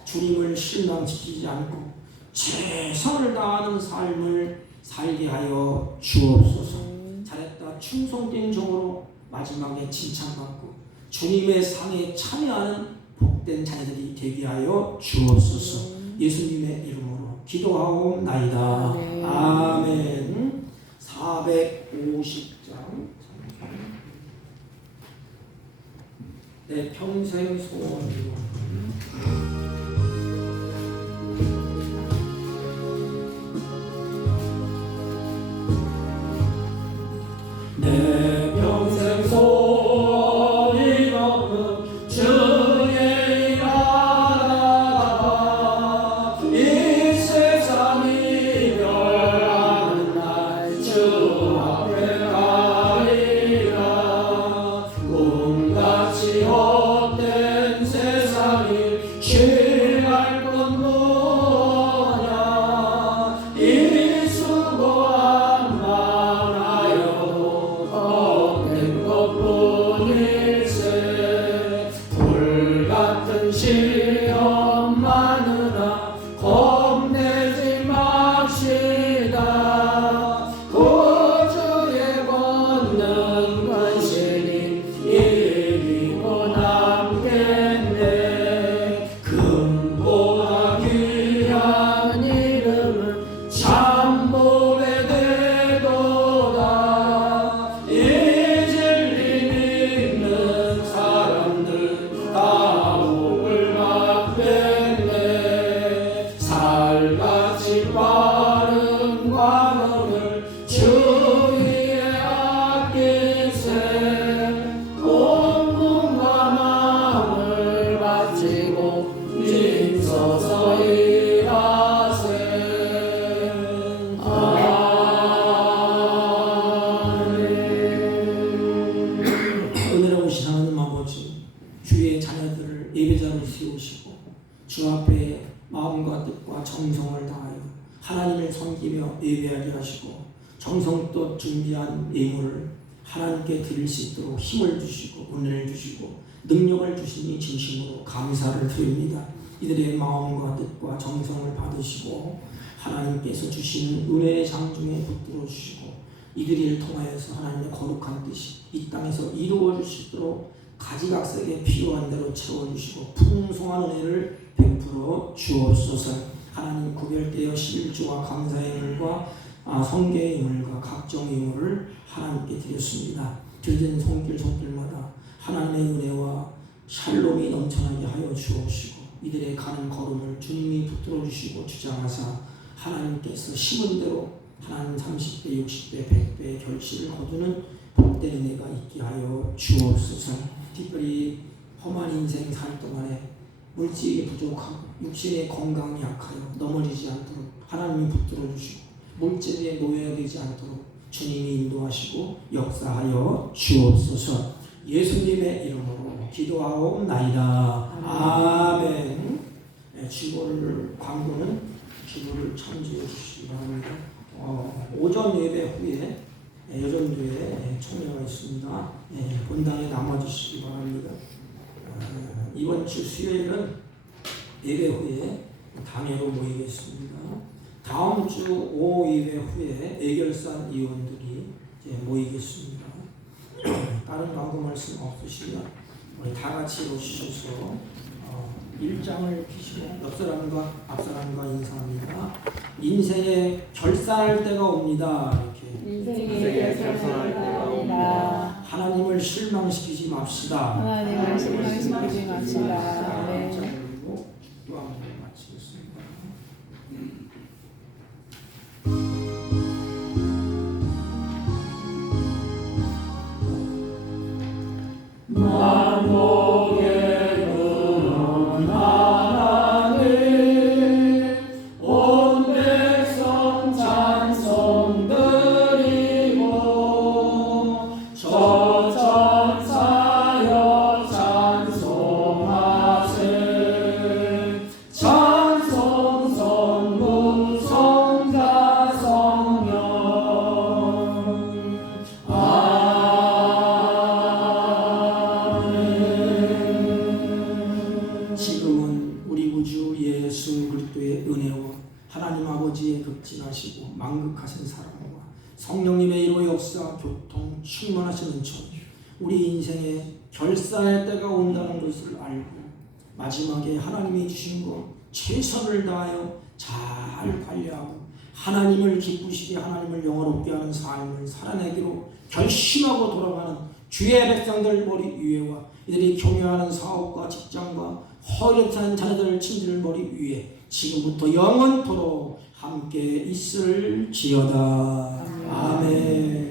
주님을 실망시키지 않고 최선을 다하는 삶을 살게 하여 주옵소서. 잘했다. 충성된 종으로 마지막에 칭찬받고 주님의 상에 참여하는 복된 자녀들이 되게 하여 주옵소서. 예수님의 이름으로 기도하옵나이다. 네. 아멘. 450장 내 평생 소원이요. 내 평생 소원이 높은 주의 일하다가 이 세상이 멸하는 날 주 앞에 가리라. 꿈같이 헛된 세상이 취할 건 뭐냐. 이 수고한 많아요 얻는 것뿐일세. 불같은 시험 많으나 겁내지 맙시다. 구주의 권능 간신히 이기고 남겠네. 금보다 귀한 이름은 참복의 대도다. 이 진리 믿는 사람들 다 복을 받겠네. 살같이 빠른 관원을 주위에 아끼세. 온 몸과 마음을 바치고 힘써서 일하세. 은혜로 오신 하나님 아버지, 주의 자녀들을 예배자로 세우시고 주 앞에 마음과 뜻과 정성을 다하여 하나님을 섬기며 예배하게 하시고 정성껏 준비한 예물을 하나님께 드릴 수 있도록 힘을 주시고 은혜를 주시고 능력을 주시니 진심으로 감사를 드립니다. 이들의 마음과 뜻과 정성을 받으시고 하나님께서 주시는 은혜의 장중에 붙들어 주시고 이들을 통하여서 하나님의 거룩한 뜻이 이 땅에서 이루어질 수 있도록 가지각색에 필요한 대로 채워주시고 풍성한 은혜를 베풀어 주옵소서. 하나님 구별되어 11조와 감사의 예물과 성계의 예물과 각종 예물을 하나님께 드렸습니다. 드린 손길마다 하나님의 은혜와 샬롬이 넘쳐나게 하여 주옵시고 이들의 가는 걸음을 주님이 붙들어 주시고 주장하사 하나님께서 심은 대로 하나님 30배, 60배, 100배의 결실을 거두는 복된 은혜가 있게 하여 주옵소서. 특별히 험한 인생 살 동안에 물질이 부족하고 육신의 건강이 약하여 넘어지지 않도록 하나님이 붙들어 주시고 물질에 놓여야 되지 않도록 주님이 인도하시고 역사하여 주옵소서. 예수님의 이름으로 기도하옵나이다. 아멘. 주보를 광고는 주보를 참조해 주시기 바랍니다. 오전 예배 후에 여전도에 총회가 있습니다. 본당에 남아주시기 바랍니다. 이번 주 수요일은 예배 후에 당회로 모이겠습니다. 다음 주 5 예배 후에 애결산 의원들이 이제 모이겠습니다. 다른 광고 말씀 없으시면 우리 다 같이 오셔서 1장을 피시고 옆사람과 앞사람과 인사합니다. 인생에 결산할 때가 옵니다. 이렇게 인생에 결산할 때가 옵니다. 하나님을 실망시키지 맙시다. 하나님을 실망시키지 맙시다. 네. 그리고 또 한 번 마치겠습니다. 만복의 눈은 하나님 온 백성 찬송 드리고 저 천사여 찬송하세. 찬송 성부 성자 성령 지금은 우리 구주 예수 그리스도의 은혜와 하나님 아버지의 극진하시고 만극하신 사랑과 성령님의 일호 역사, 교통, 충만하신 은총, 우리 인생에 결산의 때가 온다는 것을 알고 마지막에 하나님이 주신 것 최선을 다하여 잘 관리하고 하나님을 기쁘시게 하나님을 영화롭게 하는 삶을 살아내기로 결심하고 돌아가는 주의 백성들 머리 위에와 이들이 교묘하는 사업과 직장과 허리를 사는 자녀들 친지들 머리 위에 지금부터 영원토록 함께 있을지어다. 아멘.